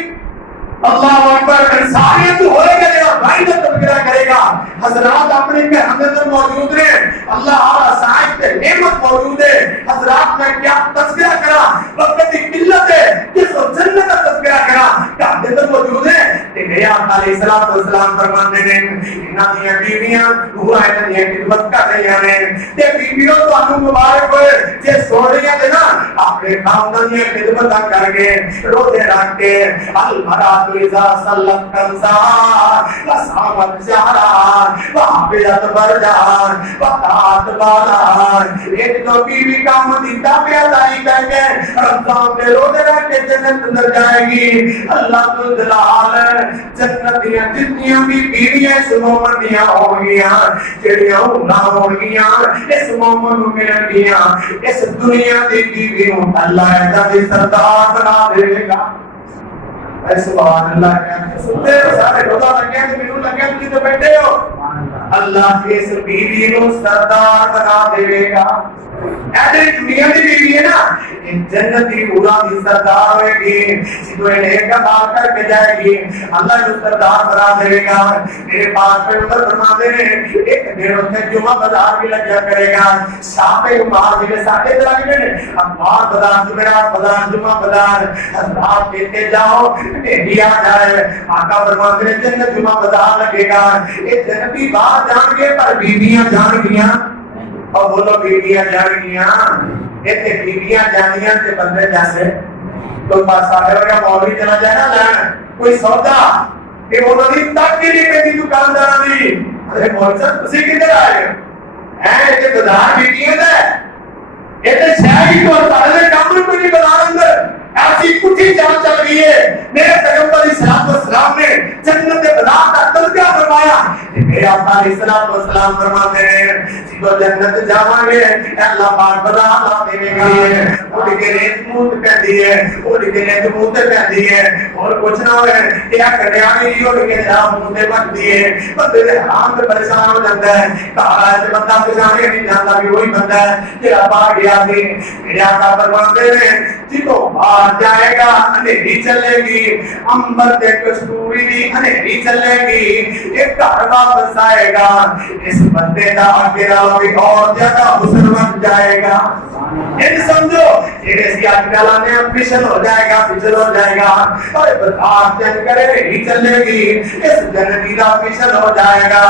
اللہ اکبر انسانیت ہوئے گا بھائی کا تذکرہ کرے گا حضرات اپنے کے اندر موجود ہیں اللہ اور صاحب کے نعمت موجود ہے حضرات نے کیا تذکرہ کرا وقت کی قلت ہے کس جنت کا تذکرہ کرا کیا اندر موجود ہے کہ میرے آقا علیہ الصلوۃ والسلام فرماتے ہیں انہاں دی بیویاں وہ انہاں دی خدمت کر رہی ہیں تے بیویوں تانوں مبارک ہوئے جے سو رہی ہیں نا اپنے خاندان دی خدمت کر کے روزے رکھ کے المرات اذا صلت کنسا وصامت شهرا وحفظت فرجا وقعت بالا ایک تو بیوی کا مدینہ پہ ادائی کر کے رمضان میں روزے رکھ کے جنت اندر جائے گی اللہ تو جلال جنت دیا جتنیاں بھی بیویاں اس مومن دیا ہو گیا جڑیاں نہ ہو گیا اس مومن میں گیا اس دنیا دی بیویوں اللہ ایسا بھی سردار بنا دے گا سبحان اللہ کہتے سنتے ہو سارے روزہ لگے ہیں منو لگے ہیں تجھے تو بیٹھے ہو اللہ کے اس بیوی کو سردار بنا دے گا ایسے دنیا کی بیوی ہے نا جنت کی پورا بھی سردار ہوئے گی جدو انہیں کمال کر کے جائے گی اللہ جو سردار بنا دے گا میرے پاس پہ عمر فرما دے ایک دن اس نے جمعہ بازار بھی لگیا کرے گا شام پہ مار بھی ساڑھے طرح کے اخبار بازار جمعرات بازار جمعہ بازار حضرات دیتے جاؤ میری آ جائے آقا فرما دے جنت جمعہ بازار لگے گا یہ جنتی بات جان گے پر بیویاں جان گیا اور بولو بیویاں جان گیا ایسے بیویاں جانیاں سے بندے جیسے تو پاس آگے وگا مولوی چلا جائے نا لین کوئی سودا کہ وہ نبی تک کے لیے پیدی دکاندار دی ارے مولوی صاحب اسی کی طرح آئے ہیں یہ بازار بیویاں دے یہ تو شاہی کو سارے کام کو نہیں بازار اندر ایسی کچھ جان چل رہی ہے میرے پیغمبر علیہ الصلوۃ والسلام نے جنت بازار کا تذکرہ فرمایا میرے آقا علیہ الصلوۃ والسلام فرماتے ہیں جب جنت جاواں گے اللہ پاک بازار لا دے گا اڑ کے ریت منہ پہندی ہے اڑ کے ریت منہ تے پہندی ہے اور کچھ نہ ہوئے کیا کریا نہیں اڑ کے جناب منہ تے پہندی ہے بندے حرام تے پریشان ہو جاتا ہے کہا ہے بندہ پہچانے نہیں جانتا کہ وہی بندہ ہے تیرا پاک گیا تھی میرے آقا فرماتے ہیں جتو باہر جائے گا اندھیری چلے گی امبر دے کستوری دی اندھیری چلے گی ایک گھر واپس آئے گا اس بندے دا آگرہ بھی اور زیادہ حسن بن جائے گا ان سمجھو جیسے سی آگرہ نے فشل ہو جائے گا فشل ہو جائے گا اور برداشت جن کرے نہیں چلے گی اس جنتی دا فشل ہو جائے گا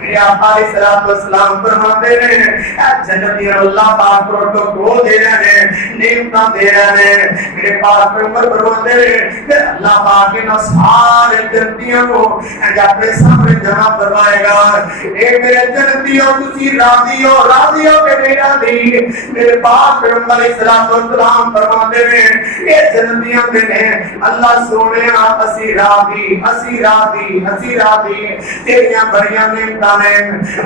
میرے آقا علیہ الصلوۃ والسلام فرماتے ہیں اے جنتی اللہ پاک کو دے رہے ہیں نعمت دے رہے ہیں میرے پاس پیغمبر فرماتے ہیں کہ اللہ پاک نے سارے جنتیوں کو اپنے سامنے جمع فرمائے گا اے میرے جنتیوں تسی راضی ہو کہ میرا دی میرے پاس پیغمبر علیہ الصلوۃ والسلام فرماتے ہیں اے جنتیاں نے اللہ سونیا اسی راضی تیریاں بڑیاں نعمتاں نے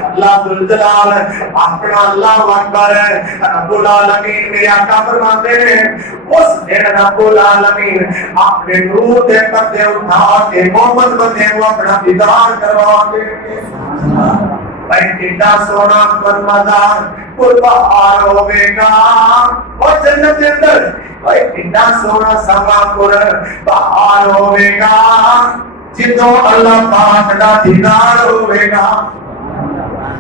اللہ ذوالجلال اپنا اللہ اکبر رب العالمین میرے آقا فرماتے ہیں اس دن رب العالمین اپنے نور دے پردے اٹھا کے محمد بندے کو اپنا دیدار کروا کے بھائی کتنا سونا مزار قربان ہوے گا اور جنت کے اندر بھائی کتنا سونا سما قربان ہوے گا جدوں اللہ پاک دا دیدار ہوے گا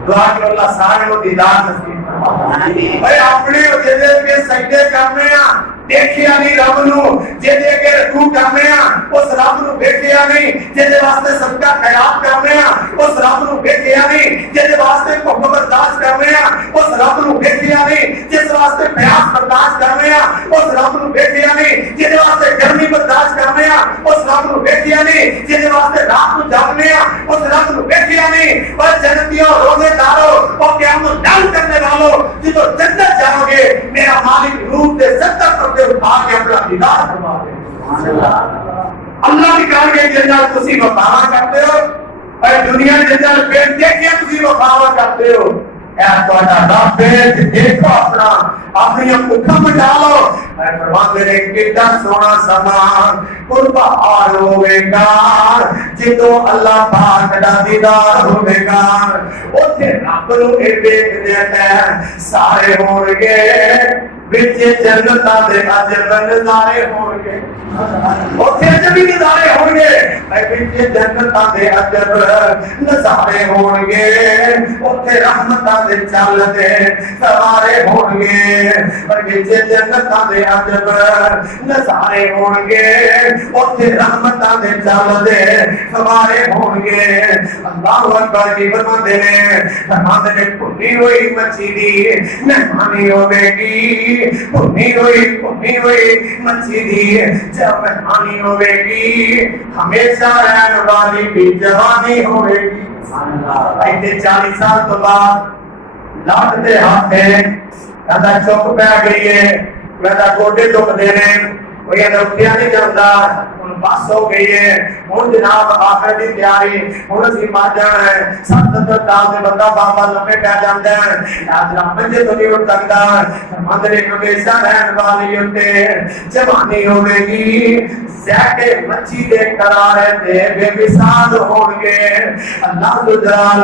دعا کہ اللہ سارے کو دیدار نصیب فرمائے بھائی اپنے جدے کے سجدے کرنے ہیں دیکھیا نہیں رب نو جدے کے رکوع کرنے ہیں اس رب نو دیکھیا نہیں جدے واسطے صدقہ خیرات کرنے ہیں اس رب نو دیکھیا نہیں جدے واسطے حکم برداشت کرنے ہیں اس رب نو دیکھیا نہیں جس واسطے پیاس برداشت کرنے ہیں اس رب نو دیکھیا نہیں جدے واسطے گرمی برداشت کرنے ہیں اس رب نو دیکھیا نہیں جدے واسطے رات کو جاگنے ہیں اس رب نو دیکھیا نہیں پر جنتیوں روزے داروں اور قیامت ڈال کرنے والوں جدو جنت جاؤ گے میرا مالک روح دے 70 اٹھا کے اپنا دیدار فرما دے اللہ کی کار کے جنت تسی وفا کرتے ہو اور دنیا جنت پھر دیکھیں تسی وفا کرتے ہو اے تہاڈا رب دیکھو اپنا اپنی اکھاں بچالو اے فرماندے نے کیڈا سونا سما قرب آر ہوے گا جدوں اللہ پاک دا دیدار ہوے گا اوتھے رب نو اے دیکھ دیتا سارے ہون گے وچ جنتاں دے عجب نظارے ہون گے اوتھے عجب نظارے ہون گے اے وچ جنتاں دے عجب نظارے ہون گے اوتھے رحمتاں دے چل دے سوارے ہون گے پر وچ جنتاں دے عجب نظارے ہون گے اوتھے رحمتاں دے چل دے سوارے ہون گے اللہ اکبر کی فرماندے نے بھنی ہوئی مچھی دی مہمانی ہوے گی بھنی ہوئی مچھی دی جب مہمانی ہوے گی ہمیشہ رہن والی بھی جوانی ہوے گی ایتے 40 سال تو بعد لاٹ دے ہاتھے کہتا چوک پہ گئی ہے کہتا گوڈے چوک دینے وہ یہ روٹیاں نہیں جانتا بس ہو گئی ہے ہوں جناب آخر کی تیاری ہوں اسی مر جانا ہے 70 سال سے بندہ بابا لمبے پہ جاتا ہے جناب منجے تو نہیں اٹھ سکتا مندرے ہمیشہ رہن والی ہوتے جوانی ہوے گی سیکے مچھی دے قرارے دے بے مثال ہون گے اللہ جلال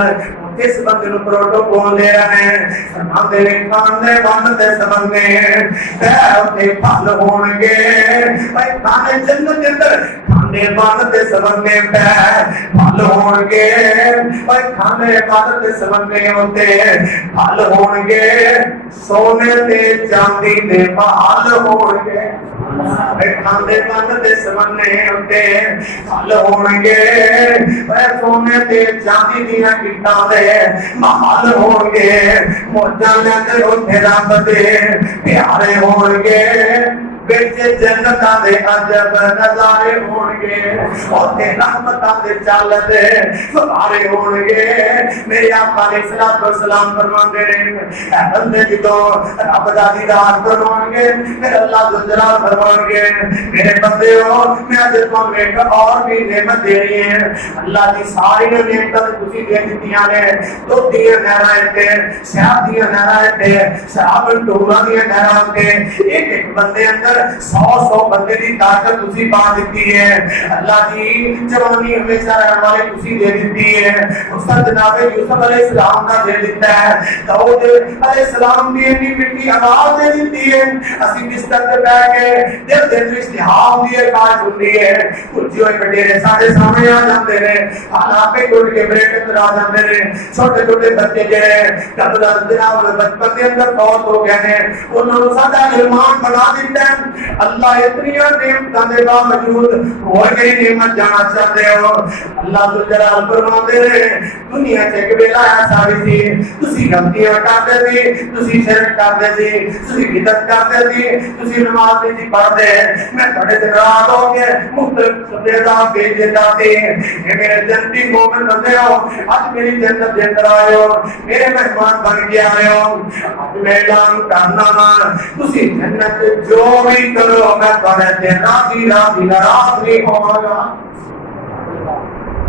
اس بندے نو پروٹوکول دے رہے ہیں فرماندے نے کھانے بنتے سمجھنے تے پھل ہون گے بھائی کھانے جنت کے اندر کھانے بنتے سمجھنے پھل ہون گے بھائی کھانے بنتے سمجھنے ہوتے پھل ہون گے سونے تے چاندی دے پھل ہون گے کھانے بنتے سمجھنے ہوتے پھل ہون گے بھائی سونے تے چاندی دیاں کیٹاں دے محل ہون گے موجاں دے اوتھے رب دے پیارے ہون گے بچ جنتاں دے عجب نظارے ہون گے اوتھے رحمتاں دے چل دے سوارے ہون گے میرے آقا علیہ الصلوۃ والسلام فرماندے نے اے بندے جدوں رب دا دیدار فرمان گے پھر اللہ ذو جلال فرمان گے میرے بندیو میں اج تمہیں ایک اور بھی نعمت دینی ہے اللہ دی ساری نعمتاں تسی دے دتیاں نے دودھ دیاں نہراں تے شراب دیاں نہراں تے شراب ڈولاں دیاں نہراں تے ایک بندے اندر 100 بندے دی طاقت تسی پا دیتی ہے اللہ دی جوانی ہمیشہ رہن والی تسی دے دیتی ہے استاد جناب یوسف علیہ السلام کا دے دیتا ہے داؤد علیہ السلام دی اتنی مٹی آواز دے دیتی ہے اسی بستر تے بیٹھ کے دل دل وچ اتحاد دی آواز ہوندی ہے کچھ ہوئے بڑے سارے سامنے آ جاندے نے حالات پہ ٹوٹ کے بریک اندر آ جاندے نے چھوٹے چھوٹے بچے جڑے قبل جناب بچپن کے اندر فوت ہو گئے ہیں انہاں نوں ساڈا مہمان بنا دیتا ہے اللہ اتنی نعمتاں دے باوجود اور کئی نعمت جانا چاہتے ہو اللہ تو جلال فرماتے ہیں دنیا چ ایک ویلا ایسا بھی سی تسی غلطیاں کرتے سی تسی شرک کرتے سی تسی بدعت کرتے سی تسی نماز نہیں پڑھتے میں تھوڑے دن رات ہو کے مختلف سبزیاں بھیج دیتا سی کہ میرے جنتی مومن بندے ہو آج میری جنت دے اندر آئے ہو میرے مہمان بن کے آئے ہو میں اعلان کرنا نا تسی جنت جو بھی کرو میں تھوڑے تے راضی راضی ناراض نہیں ہوواں گا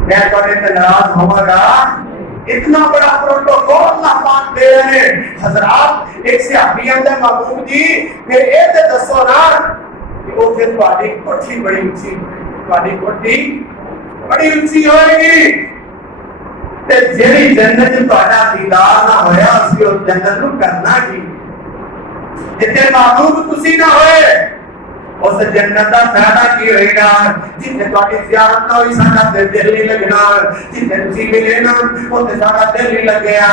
میں تھوڑے تے ناراض ہوواں گا اتنا بڑا پروٹوکول اللہ پاک دے رہے ہیں حضرات ایک صحابی اندر محبوب جی پھر اے تے دسو نا کہ وہ پھر تہاڈی کوٹھی بڑی اونچی تہاڈی کوٹھی بڑی اونچی ہوئے گی تے جیڑی جنت تہاڈا دیدار نہ ہویا اسی اس جنت نو کرنا کی جتنے محبوب تسی نہ ہوئے اس جنت کا فائدہ کی ہوئے گا جتنے تھوڑی زیارت نہ ہوئی ساڈا دل نہیں لگنا جتنے تسی ملے نا اوتے ساڈا دل نہیں لگیا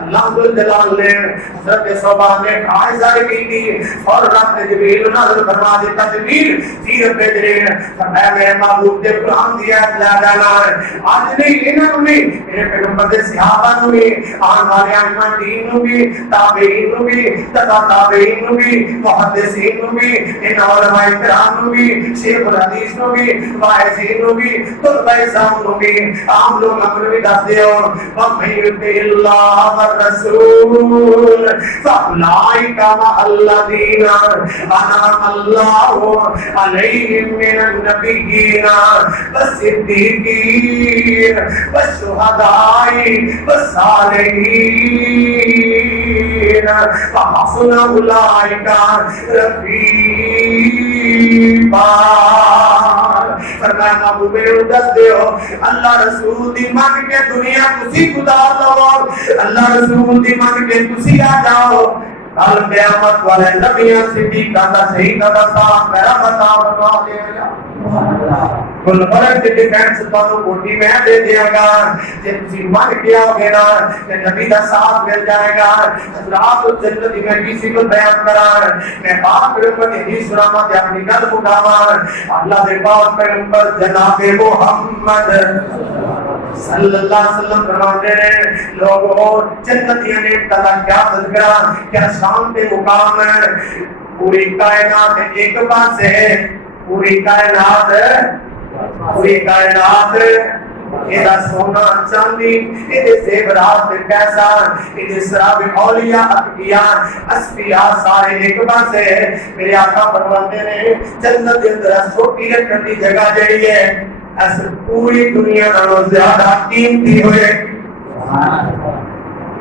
اللہ ذل جلال نے حضرت صبح نے عائشہ کی تھی اور رب نے جبریل نازل فرما دیتا جبریل تیر بھیج رہے ہیں فرمایا میرے محبوب دے قرآن دیا لا جانا ہے آج نہیں انہوں نے میرے پیغمبر دے صحابہ نو بھی آن والے ایمان دین نو بھی تابعین نو بھی تابعین نو بھی محدثین نو بھی ان علماء کرام نو بھی شیخ الحدیث نو بھی واعظین نو بھی طلبہ اسلام نو بھی عام لوگ ہم بھی دس دیو وَمَن يُطِعِ اللَّهَ وَالرَّسُولَ فَأُولَٰئِكَ مَعَ الَّذِينَ أَنْعَمَ اللَّهُ عَلَيْهِم مِّنَ النَّبِيِّينَ وَالصِّدِّيقِينَ وَالشُّهَدَاءِ وَالصَّالِحِينَ وَحَسُنَ أُولَٰئِكَ رَفِيقًا فرمایا محبوب دس دیو اللہ رسول دی مان کے دنیا تسی گزار لو اللہ رسول دی مان کے تسی آ جاؤ کل قیامت والے نبیوں صدیقاں دا شہیداں دا ساتھ میرا بتا بتا دے گا کل فرق دی ڈیفنس تانوں کوٹی میں دے دیا گا جے تسی مان کیا ہوگے نا کہ نبی دا ساتھ مل جائے گا حضرات جنت میں کسی کو بیان کرا میں پاک پیغمبر کی سناما تے اپنی گل مکاواں اللہ دے پاک پیغمبر جناب محمد صلی اللہ علیہ وسلم فرماتے ہیں لوگوں جنتیاں نے کلا کیا تذکرہ کیا شان تے مقام ہے پوری کائنات ایک پاس ہے پوری کائنات ایدہ سونا چاندی ایدے زیورات پیسہ ایدے سراب اولیاء اتقیاء اسفیاء سارے ایک پاس ہے میرے آقا فرماتے ہیں جنت کے اندر چھوٹی رکھنے کی جگہ جڑی ہے ایسے پوری دنیا نالوں زیادہ قیمتی ہوئے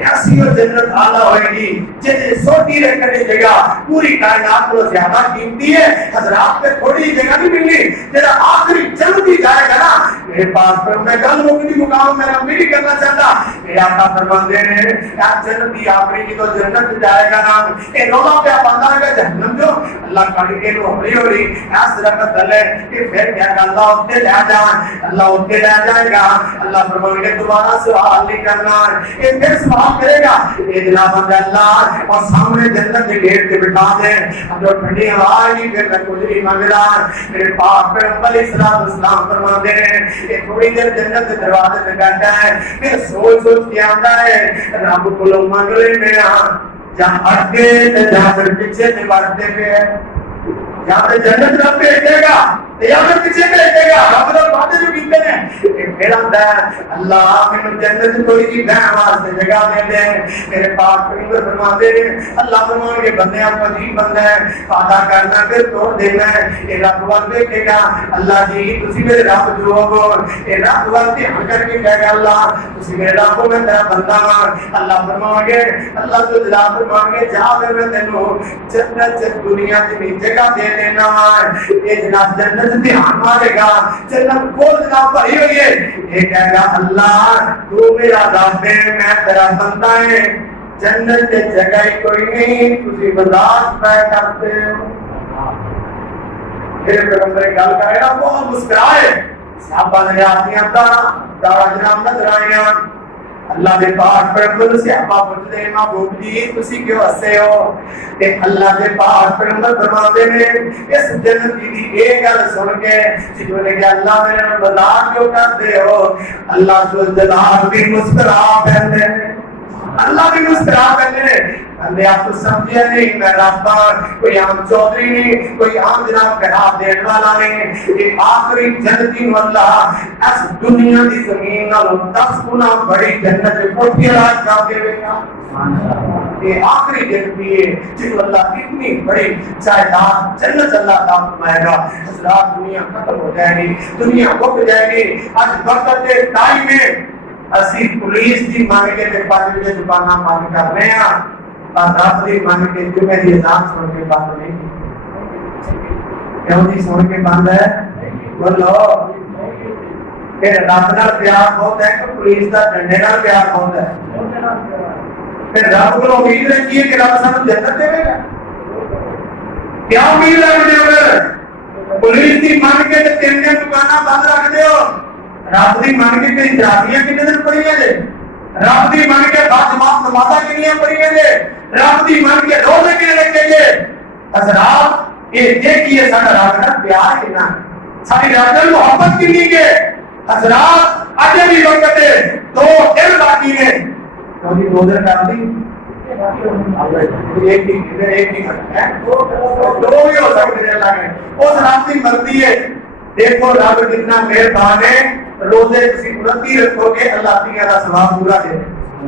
ایسی وہ جنت آلہ ہوئے گی جیسے سوٹی رکھنے جگہ پوری کائنات کو زیادہ قیمتی ہے حضرات پہ تھوڑی جگہ نہیں ملنی جیسا آخری جنت ہی جائے گا نا میرے پاس پر میں گل مکنی مقام میں نمی نہیں کرنا چاہتا میرے آقا فرمان دے رہے ہیں کہ جنت ہی آخری کی تو جنت جائے گا نا اے رولا پہ باندھا ہے جہنم جو اللہ کاری کے لو ہمری ہو رہی ایس رکھت دلے کہ پھر کیا کہ اللہ اتے لے جائیں اللہ اتے لے جائے گا اللہ فرمان کے دوبارہ سوال نہیں کرنا اے پھر سوال کرے گا اے جناب اللہ اور سامنے جنت کے گیٹ پہ بٹھا دیں جو ٹھنڈی ہوا آئی پھر میں کچھ نہیں مانگ رہا میرے پاک پیغمبر اسلام فرماتے ہیں کہ تھوڑی دیر جنت کے دروازے پہ بیٹھا ہے پھر سوچ کے آتا ہے رب کو لوگ مانگ رہے میرا جہاں ہٹ کے جہاں پھر پیچھے سے بڑھتے پہ جہاں پہ جنت رب بھیجے گا یا پھر پیچھے بھیجے گا رب لوگ باتیں جو کیتے ہیں پھر آتا ہے اللہ میں جنت تھوڑی سی بہن واسطے جگہ دے دے میرے پاک پیغمبر فرماتے ہیں اللہ فرمانے کے بندے آپ عجیب بندہ ہے وعدہ کرنا پھر توڑ دینا ہے یہ رب وال دیکھے گا اللہ جی تسی میرے رب جو ہو یہ رب وال دھیان کر کے کہے گا اللہ تسی میرے رب کو میں تیرا بندہ ہوں اللہ فرمانے اللہ تو جلال فرمانے جا پھر میں تینوں جنت دنیا کی جگہ دے دینا یہ جناب جنت دھیان مارے گا جنت بول جناب بھری ہوئی ہے یہ کہے گا اللہ تو میرا رب ہے میں تیرا بندہ ہے جنت کے جگہ کوئی نہیں تسی برداشت پہ کرتے ہو میرے پیغمبر گل کرے نا بہت مسکرائے صحابہ نے آتیاں دارا جناب نظر آئیاں اللہ دے پاک پیغمبر سے صحابہ پوچھتے ہیں محبوب جی تسی کیوں ہسے ہو کہ اللہ دے پاک پیغمبر فرماتے ہیں اس جنت کی ایک گل سن کے جنہوں نے کہ اللہ میرے مذاق کیوں کرتے ہو اللہ جلال بھی مسکرا پہنے اللہ بھی مسکرا پہنے اللہ آپ کو سمجھے نہیں میں رابطہ کوئی عام چودری نہیں کوئی عام جناب خراب دین والا نہیں یہ آخری جنتی اللہ اس دنیا کی زمین نالوں 10 گنا بڑی جنت کوٹھی راج کرتے ہوئے یہ آخری جنتی ہے جن اللہ اتنی بڑی جائیداد جنت اللہ کا فرمائے گا حضرات دنیا ختم ہو جائے گی دنیا بک جائے گی آج وقت کے ٹائم میں اسی پولیس کی مانگ کے پاس میں دکانہ مانگ کر رہے ہیں راتری مانگ کے جو میری اذان سن کے بند نہیں کیوں نہیں سن کے بند ہے بولو کہ رب نال پیار بہت ہے کہ پولیس کا ڈنڈے نال پیار بہت ہے پھر رب کو امید رکھیے کہ رب سانو جنت دے گا کیا امید ہے مجھے پولیس کی مان کے تین دن دکانیں بند رکھ دیو، رب کی مان کے جاتیاں کتنے دن پڑھیاں جے، رب کی مان کے بعد جماعت نمازاں کنیاں پڑھیاں جے، رب کی مان کے روزے کنے رکھے جے۔ حضرات یہ دیکھیے سارا رب کا پیار کتنا، ساری رب کی محبت کتنی ہے۔ حضرات اج بھی وقت ہے، 2 دن باقی نے، کبھی 2 دن کر دی ایک ہی ہے، دو بھی ہو سکتے ہیں اللہ کے، اس رب کی مرضی ہے۔ دیکھو رب کتنا مہربان ہے، روزے کسی 29 رکھو گے اللہ تعالیٰ ثواب پورا دے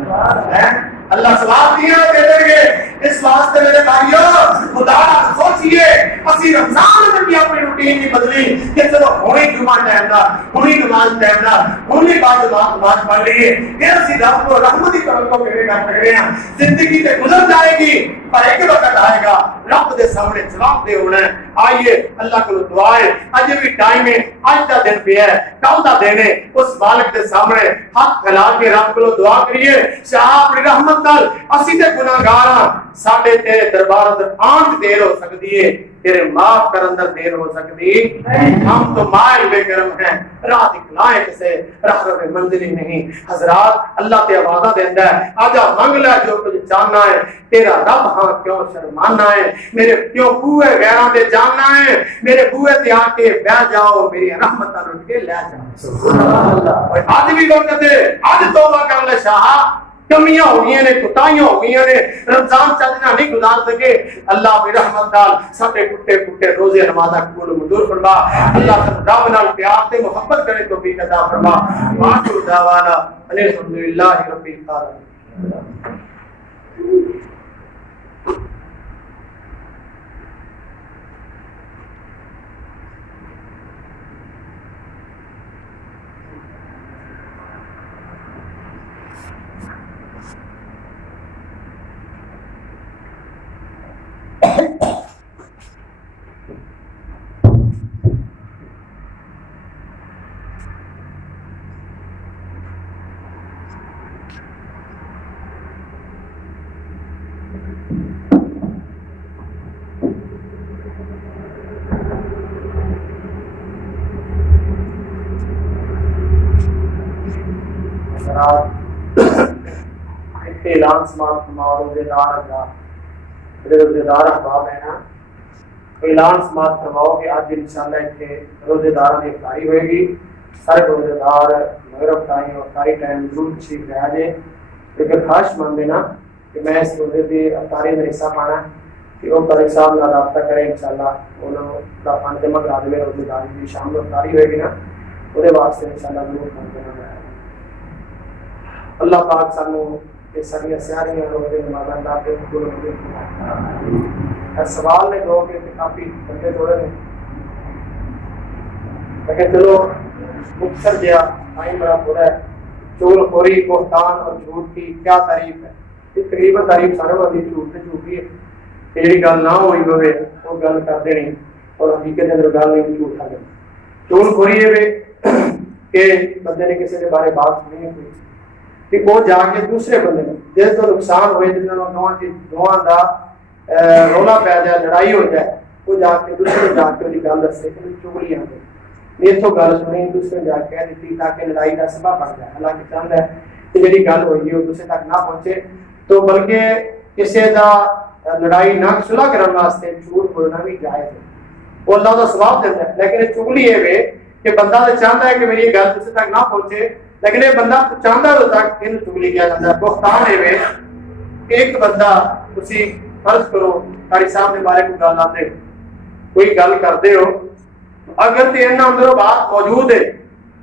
گا، اللہ ثواب دیا دے دیں گے۔ اس واسطے میرے بھائیوں خدا سوچئے اسی رمضان میں بھی اپنی روٹین نہیں بدلی کہ چلو ہونی جمعہ ٹائم دا، ہونی نماز ٹائم دا، ہونی بعد نماز پڑھ لیے، پھر اسی رب کو رحمت ہی کو کیویں کر سکتے ہیں۔ زندگی تے گزر جائے گی پر ایک وقت آئے گا رب دے سامنے جواب دے ہونا ہے۔ آئیے اللہ کو دعا ہے، اج بھی ٹائم ہے، اج دا دن پہ ہے، کل دا دن ہے، اس مالک دے سامنے ہاتھ پھیلا کے رب کو دعا کریے، شاہ اپنی رحمت نال اسی تے گناہگار ہاں، ساڈے تے دربار اندر آن دیر ہو سکتی ہے، تیرے معاف کر اندر دیر ہو سکتی، ہم تو مائل بے کرم ہیں، راہ دکھلائیں کسے، راہ رو منزل ہی نہیں۔ حضرات اللہ تے آوازہ دیندا ہے، آجا منگ لے جو کچھ جاننا ہے، تیرا رب ہاں کیوں شرمانا ہے، میرے کیوں بوئے غیراں دے جاننا ہے، میرے بوئے تے آ کے بیٹھ جاؤ، میری رحمت لٹ کے لے جاؤ۔ سبحان اللہ۔ آج بھی وقت ہے، آج توبہ کر لے شاہ، کمیاں ہو گئی نے، کوتاہیاں ہو گئی نے، رمضان چلنا نہیں گزار سکے، اللہ کی رحمت نال ساڈے ٹوٹے پھوٹے روزے نمازاں قبول و منظور فرما، اللہ رب نال پیار تے محبت کرے توفیق عطا فرما۔ آخر دعوانا الحمدللہ رب العالمین۔ اعلان سماعت فرماؤ روزے دار اللہ، میرے روزے دار احباب ہیں نا، اعلان سماعت فرماؤ کہ آج انشاءاللہ اتنے روزے دار کی افطاری ہوئے گی، سارے روزے دار مغرب ٹائم اور افطاری ٹائم ضرور تشریف لے آجے، لیکن خواہش مند دینا کہ میں اس روزے کی افطاری میں حصہ پانا ہے کہ وہ قاری صاحب نہ رابطہ کریں انشاءاللہ، انہوں کا فنڈ جمع کرا دے روزے دار کی شام میں افطاری ہوئے گی نا، وہ واسطے انشاءاللہ ضرور فنڈ دینا ہے۔ اللہ پاک سانو یہ ساری سیاریاں روزے نمازاں اللہ کے قبول فرمائے۔ سوال نے دو کہ کافی بندے تھوڑے نے، لیکن چلو مختصر گیا ٹائم بڑا تھوڑا ہے۔ چول خوری، بہتان اور جھوٹ کی کیا تعریف ہے؟ یہ تقریباً تعریف سارے والی جھوٹ سے جھوٹی ہے کہ جی گل نہ ہوئی ہوئے وہ گل کر دینی اور حقیقت کے اندر گل نہیں جھوٹ کر دینی۔ چول خوری ہے کہ بندے نے کسی کے بارے بات سنی ہے کہ وہ جا کے دوسرے بندے نے جس کو نقصان ہوئے جنہوں کا رولا پی جائے، لڑائی ہو جائے، وہ جا کے دوسرے جا کے وہی گل دسے کہ چگلی آ گئی، یہ تو گل سنی دوسرے جا کے کہہ دیتی تاکہ لڑائی کا سبب بن جائے۔ حالانکہ چاہتا ہے کہ جی گل ہوئی ہے وہ دوسرے تک نہ پہنچے، تو بلکہ کسی کا لڑائی نہ صلح کرنے واسطے جھوٹ بولنا بھی جائز ہے، وہ اللہ کا ثواب دیتا ہے۔ لیکن چگلی یہ کہ بندہ تو چاہتا ہے کہ میری یہ گل دوسرے تک نہ پہنچے، لیکن یہ بندہ چاہتا ہے تک ان چگلی کیا جاتا ہے۔ بہتان ہے کہ ایک بندہ اسی فرض کرو قاری صاحب کے بارے کو گل آتے کوئی گل کرتے ہو، اگر تو ان اندروں بات موجود ہے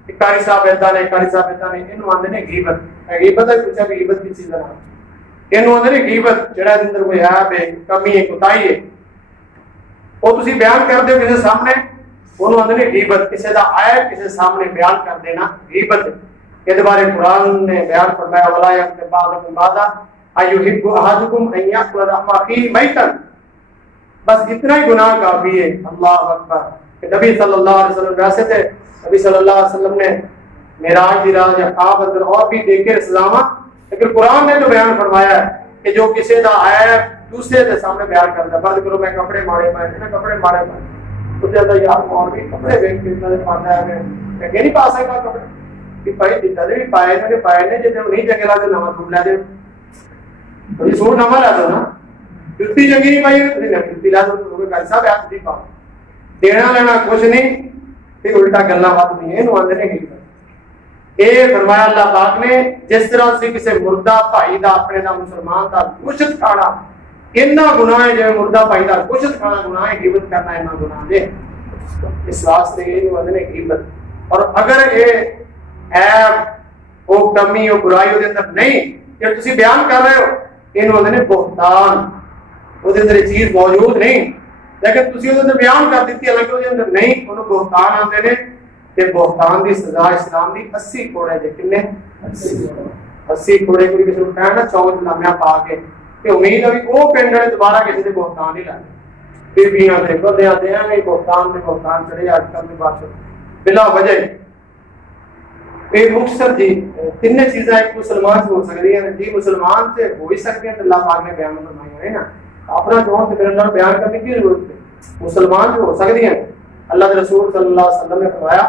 کہ قاری صاحب ایسا نے، قاری صاحب ایسا نے، انہوں آتے ہیں غیبت۔ غیبت ہے پوچھا کہ غیبت کی چیز ہے، انہوں آتے ہیں غیبت جڑا اندر کوئی عیب ہے، کمی ہے، کوتاہی ہے، وہ تسی بیان کر دو کسی سامنے، انہوں آتے ہیں غیبت۔ کسی کا عیب کسی سامنے بیان کر دینا غیبت ہے۔ یہ بارے قرآن نے بیان فرمایا ولا یغتب بعضکم بعضا ایحب احدکم ان یاکل لحم اخیہ میتا، بس اتنا ہی گناہ کافی ہے۔ اللہ اکبر کہ نبی صلی اللہ علیہ وسلم ویسے تھے، نبی صلی اللہ علیہ وسلم نے معراج کی رات یا خواب اندر اور بھی دیکھے رسالہ، لیکن قرآن نے جو بیان فرمایا ہے کہ جو کسی کا عیب دوسرے کے سامنے بیان کرتا ہے، فرض کرو میں کپڑے ماڑے پائے نا، کپڑے ماڑے پائے تو زیادہ یار اور بھی کپڑے دیکھ کے اتنا پاتا ہے میں کہ نہیں پا سکتا کپڑے کہ بھائی جتنا بھی پائے نے جتنے نہیں چنگے لگتے نواں سوٹ لے دو تو سوٹ نواں لے دو نا جتی چنگی نہیں پائی نویں جتی لا دو گل صاحب آپ نہیں پا دینا لینا کچھ نہیں کہ الٹا گلا بات نہیں ہے آدھے نے کی یہ فرمایا اللہ پاک نے جس طرح سے کسی مردہ بھائی دا اپنے دا مسلمان دا گوشت کھانا اتنا گناہ ہے جو مردہ بھائی دا گوشت کھانا گناہ ہے غیبت کرنا اتنا گناہ ہے اس واسطے یہ آدھے نے غیبت اور اگر یہ ایپ وہ کمی وہ برائی وہ اندر نہیں کہ تسی بیان کر رہے ہو یہ آدھے نے بہتان وہ اندر چیز موجود نہیں لیکن تسی وہ اندر بیان کر دیتی حالانکہ وہ اندر نہیں انہوں بہتان آتے نے کہ بہتان دی سزا اسلام دی 80 کوڑے دے کنے 80 کوڑے کوئی کسی کو کہنا چوک لامیا پا کے کہ امید ہے وہ پنڈ نے دوبارہ کسی نے بہتان نہیں لانے پھر بھی یہاں دیکھو دیا دیا نہیں بہتان چڑھے آج کل میں بات بلا وجہ یہ مختصر جی تین چیزیں ایک مسلمان سے ہو سکتی ہیں جی مسلمان سے ہو ہی سکتی ہیں اللہ پاک نے بیان فرمایا ہے نا اپنا جوان سے اللہ بیان کرنے کی ضرورت ہے مسلمان سے ہو سکتی ہیں اللہ کے رسول صلی اللہ علیہ وسلم نے فرمایا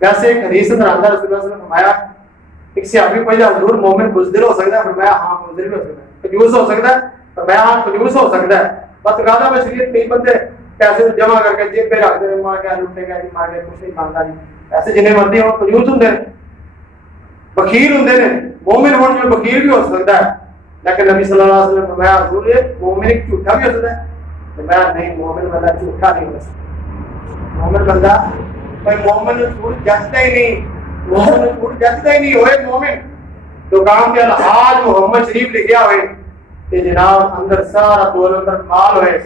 ویسے ایک حدیث میں رضا رسول اللہ صلی اللہ علیہ وسلم نے فرمایا ایک صحابی پوچھا حضور مومن بزدل ہو سکتا ہے فرمایا ہاں بزدل بھی ہو سکتا ہے کنجوس ہو سکتا ہے فرمایا ہاں کنجوس ہو سکتا ہے بس غازہ میں شریعت کئی بندے پیسے جمع کر کے جیب پہ رکھ دے مار کے لوٹے گا مار کے کچھ نہیں کھاتا جی پیسے جنہیں مرضی ہو کنجوس ہوندے بخیل ہوندے نے مومن ہون جو بخیل بھی ہو سکتا ہے لیکن نبی صلی اللہ علیہ وسلم نے فرمایا حضور یہ مومن ایک جھوٹا بھی ہو سکتا ہے فرمایا نہیں مومن بندہ جھوٹا نہیں ہو سکتا مومن بندہ کوئی مومن جھوٹ جانتا ہی نہیں مومن جھوٹ جانتا ہی نہیں ہوئے مومن تو کام کے الحاج محمد شریف لکھیا ہوئے کہ جناب اندر سارا دول اندر مال ہوئے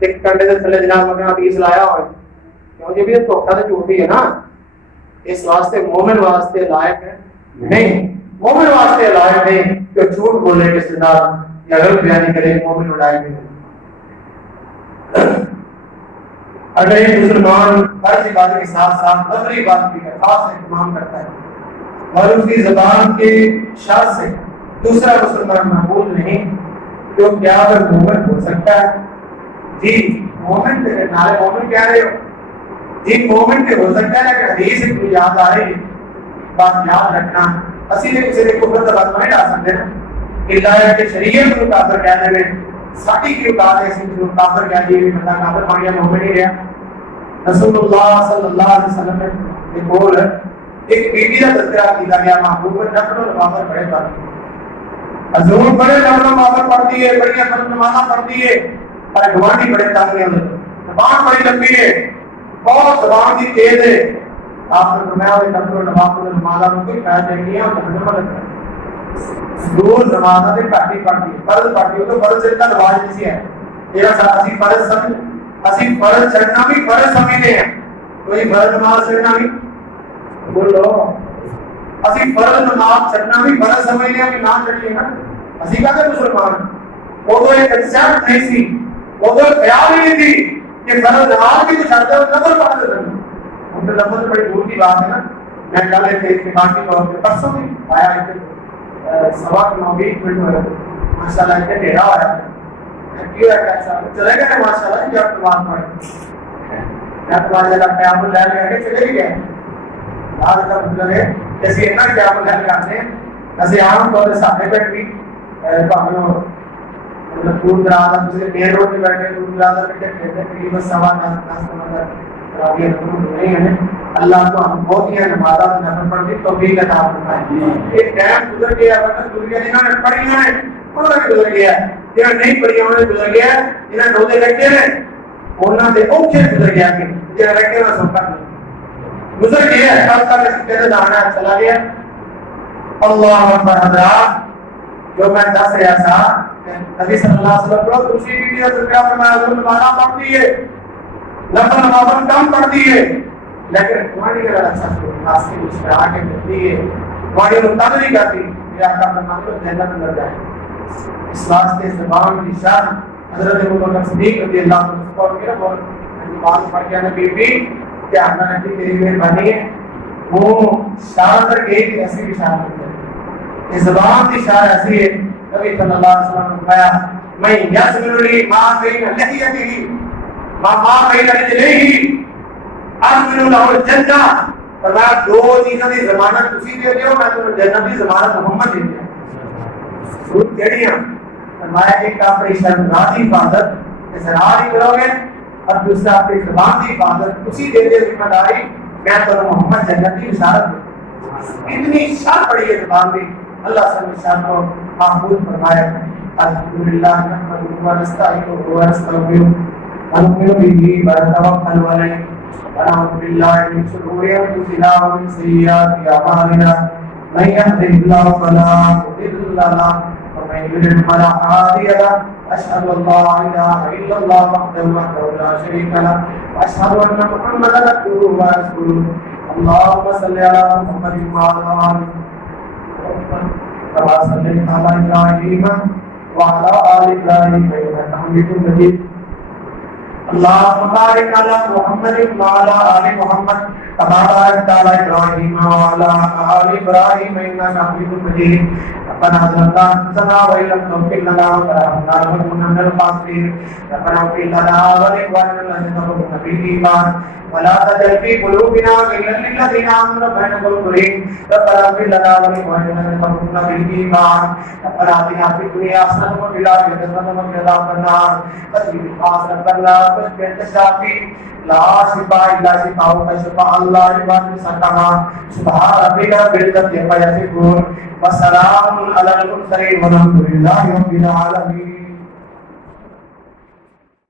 ایک کنڈے سے تھلے جناب مگر حدیث لایا ہوئے کیونکہ بھی دھوکا تو جھوٹی ہے نا اس واسطے مومن واسطے لائق ہے نہیں مومن واسطے لائق نہیں کہ جھوٹ بولے کے سردار یا غلط بیانی کرے مومن لائق نہیں اگر ایک مسلمان فرض عبادت کے ساتھ ساتھ نفلی عبادت کی خاص اہتمام کرتا ہے اور اس کی زبان کے شر سے دوسرا مسلمان محفوظ نہیں تو کیا اگر مومن ہو سکتا ہے جی مومن نارے مومن کہہ رہے ہو جی مومن کے ہو سکتا ہے کہ حدیث کو یاد آ رہی ہے بات یاد رکھنا اسی نے کسی نے کفر کا بات نہیں ڈال سکتے نا ہدایت کے شریعت کو کافر کہنے میں ساٹھی کی اوقات ایسی جو کافر کہہ دیے بھی بندہ کافر پڑ گیا مومن ہی گیا رسول اللہ صلی اللہ علیہ وسلم نے یہ بول ایک بیوی کا تذکرہ کیا گیا محبوب میں نفل و نوافل بڑے پڑھتی ہے حضور بڑے نفل و نوافل پڑھتی ہے بڑی نفل و نمازاں پڑھتی ہے پر گوانڈی بڑے تاکہ زبان بڑی لمبی ہے بہت زبان کی تیز ہے آپ نے فرمایا وہ نفل و نوافل و نمازاں میں کوئی فائدہ نہیں ہے اور ترجمہ لگتا ہے دور نمازاں سے پڑھتی ہے فرض پڑھتی ہے تو فرض سے رواج جیسی ہے یہ اسی فرض سمجھ اسی فرض چڑھنا بھی فرض سمجھتے ہیں کوئی فرض نماز چڑھنا بھی بولو اسی فرض نماز چڑھنا بھی فرض سمجھتے ہیں کہ نہ چڑھیے نا اسی کا مسلمان وہ تو ایک کنسپٹ نہیں سی وہ تو خیال ہی نہیں تھی کہ فرض نماز بھی تو چڑھتے ہو نفل پڑھ دیتے ہیں ان کے لفظ بڑی دور کی بات ہے نا میں کل ایک اتفاق کی طور پہ پرسوں بھی آیا سوا کے 20 منٹ ہوئے ماشاء اللہ اتنے ڈیرا ہوا چلے گئے ماشاء اللہ جب نماز پڑھے جب ماشاء اللہ قیام اللیل کر کے چلے گئے آج کا مطلب ہے جیسے اتنا قیام اللیل کرتے ہیں ایسے عام طور سے ساتھ بیٹھ بھی مطلب دور دراز دوسرے مین روڈ پہ بیٹھے دور دراز بیٹھے کھیلتے تقریباً سوا 10 نہیں ہے اللہ کو ہم بہت ہی نمازاں نفل پڑھتی توفیق عطا فرمائے ایک ٹائم گزر گیا وقت گزر گیا جنہوں نے پڑھی انہوں نے انہوں نے گزر گیا جنہوں نے نہیں پڑھی انہوں نے گزر گیا جنہوں نے روزے رکھے ہیں انہوں نے اوکھے گزر گیا کہ جنہوں نے رکھے انہوں نے سوکھا نہیں گزر گیا کل تک اس کے دانا چلا گیا اللہ اکبر حضرات جو میں دس رہا تھا نبی صلی اللہ علیہ وسلم کو دوسری بیوی نے ذکر فرمایا حضور نمازاں پڑھتی ہے نفل نمازاں کم پڑھتی ہے لیکن تمہاری اگر اچھا خاص کی مسکرا کے ملتی ہے تمہاری تنگ نہیں کرتی یہ آپ کا فرمان کو جنت میں لگ جائے اس واسطے زبان کی شان حضرت ابوبکر صدیق رضی اللہ عنہ کو کیا اور بات پڑھ کے نبی بھی کہ آپ نے کی میری مہربانی ہے وہ شان پر ایک ایسی بھی شان ہے اس زبان کی شان ایسی ہے نبی صلی اللہ علیہ وسلم نے فرمایا میں یسمع لی ما بین لحیتہ ماما بین رجلیہ اضمن له الجنہ، فرمایا دو چیزوں کی ضمانت تسی دے دیو، میں تمہیں جنت کی ضمانت محمد دے دیا۔ سود کیڑیاں؟ فرمایا ایک اپنی شرمگاہ کی حفاظت اصرار ہی کرو گے، اور دوسرا اپنی زبان کی حفاظت تسی دے دے ذمہ داری، میں تو محمد جنت کی بشارت دوں۔ اتنی شان پڑی ہے زبان بھی، اللہ سے شان کو محفوظ فرمائے۔ الحمدللہ نحمدہ و نستعینہ و نستغفرہ ونؤمن به ونتوکل علیہ ونعوذ باللہ من شرور انفسنا ومن سیئات اعمالنا من يهده الله فلا مضل له ومن يضلل فلا هادي له اشهد ان لا اله الا الله وحده لا شريك له واشهد ان محمدا عبده ورسوله اللهم صل على محمد وعلى ال محمد كما صليت على ابراهيم وعلى ال ابراهيم انك حميد مجيد اللهم بارك على محمد وعلى ال محمد كما باركت على ابراهيم وعلى ال ابراهيم انك حميد مجيد ربنا ظلمنا انفسنا وان لم تغفر لنا وترحمنا لنكونن من الخاسرين ربنا اغفر لنا ولاخواننا الذين سبقونا بالايمان ولا تجعل في قلوبنا غلا للذين امنوا ربنا ربنا اغفر لنا ولاخواننا الذين سبقونا بالايمان ربنا اتنا في الدنيا حسنه وفي الاخره حسنه وقنا عذاب النار فاصبر ربنا فاشف الشافي لا شفاء الا شفاءك شفاء الله يبارك سكما سبحان ربك رب العزه عما يصفون وسلام على المرسلين والحمد لله رب العالمين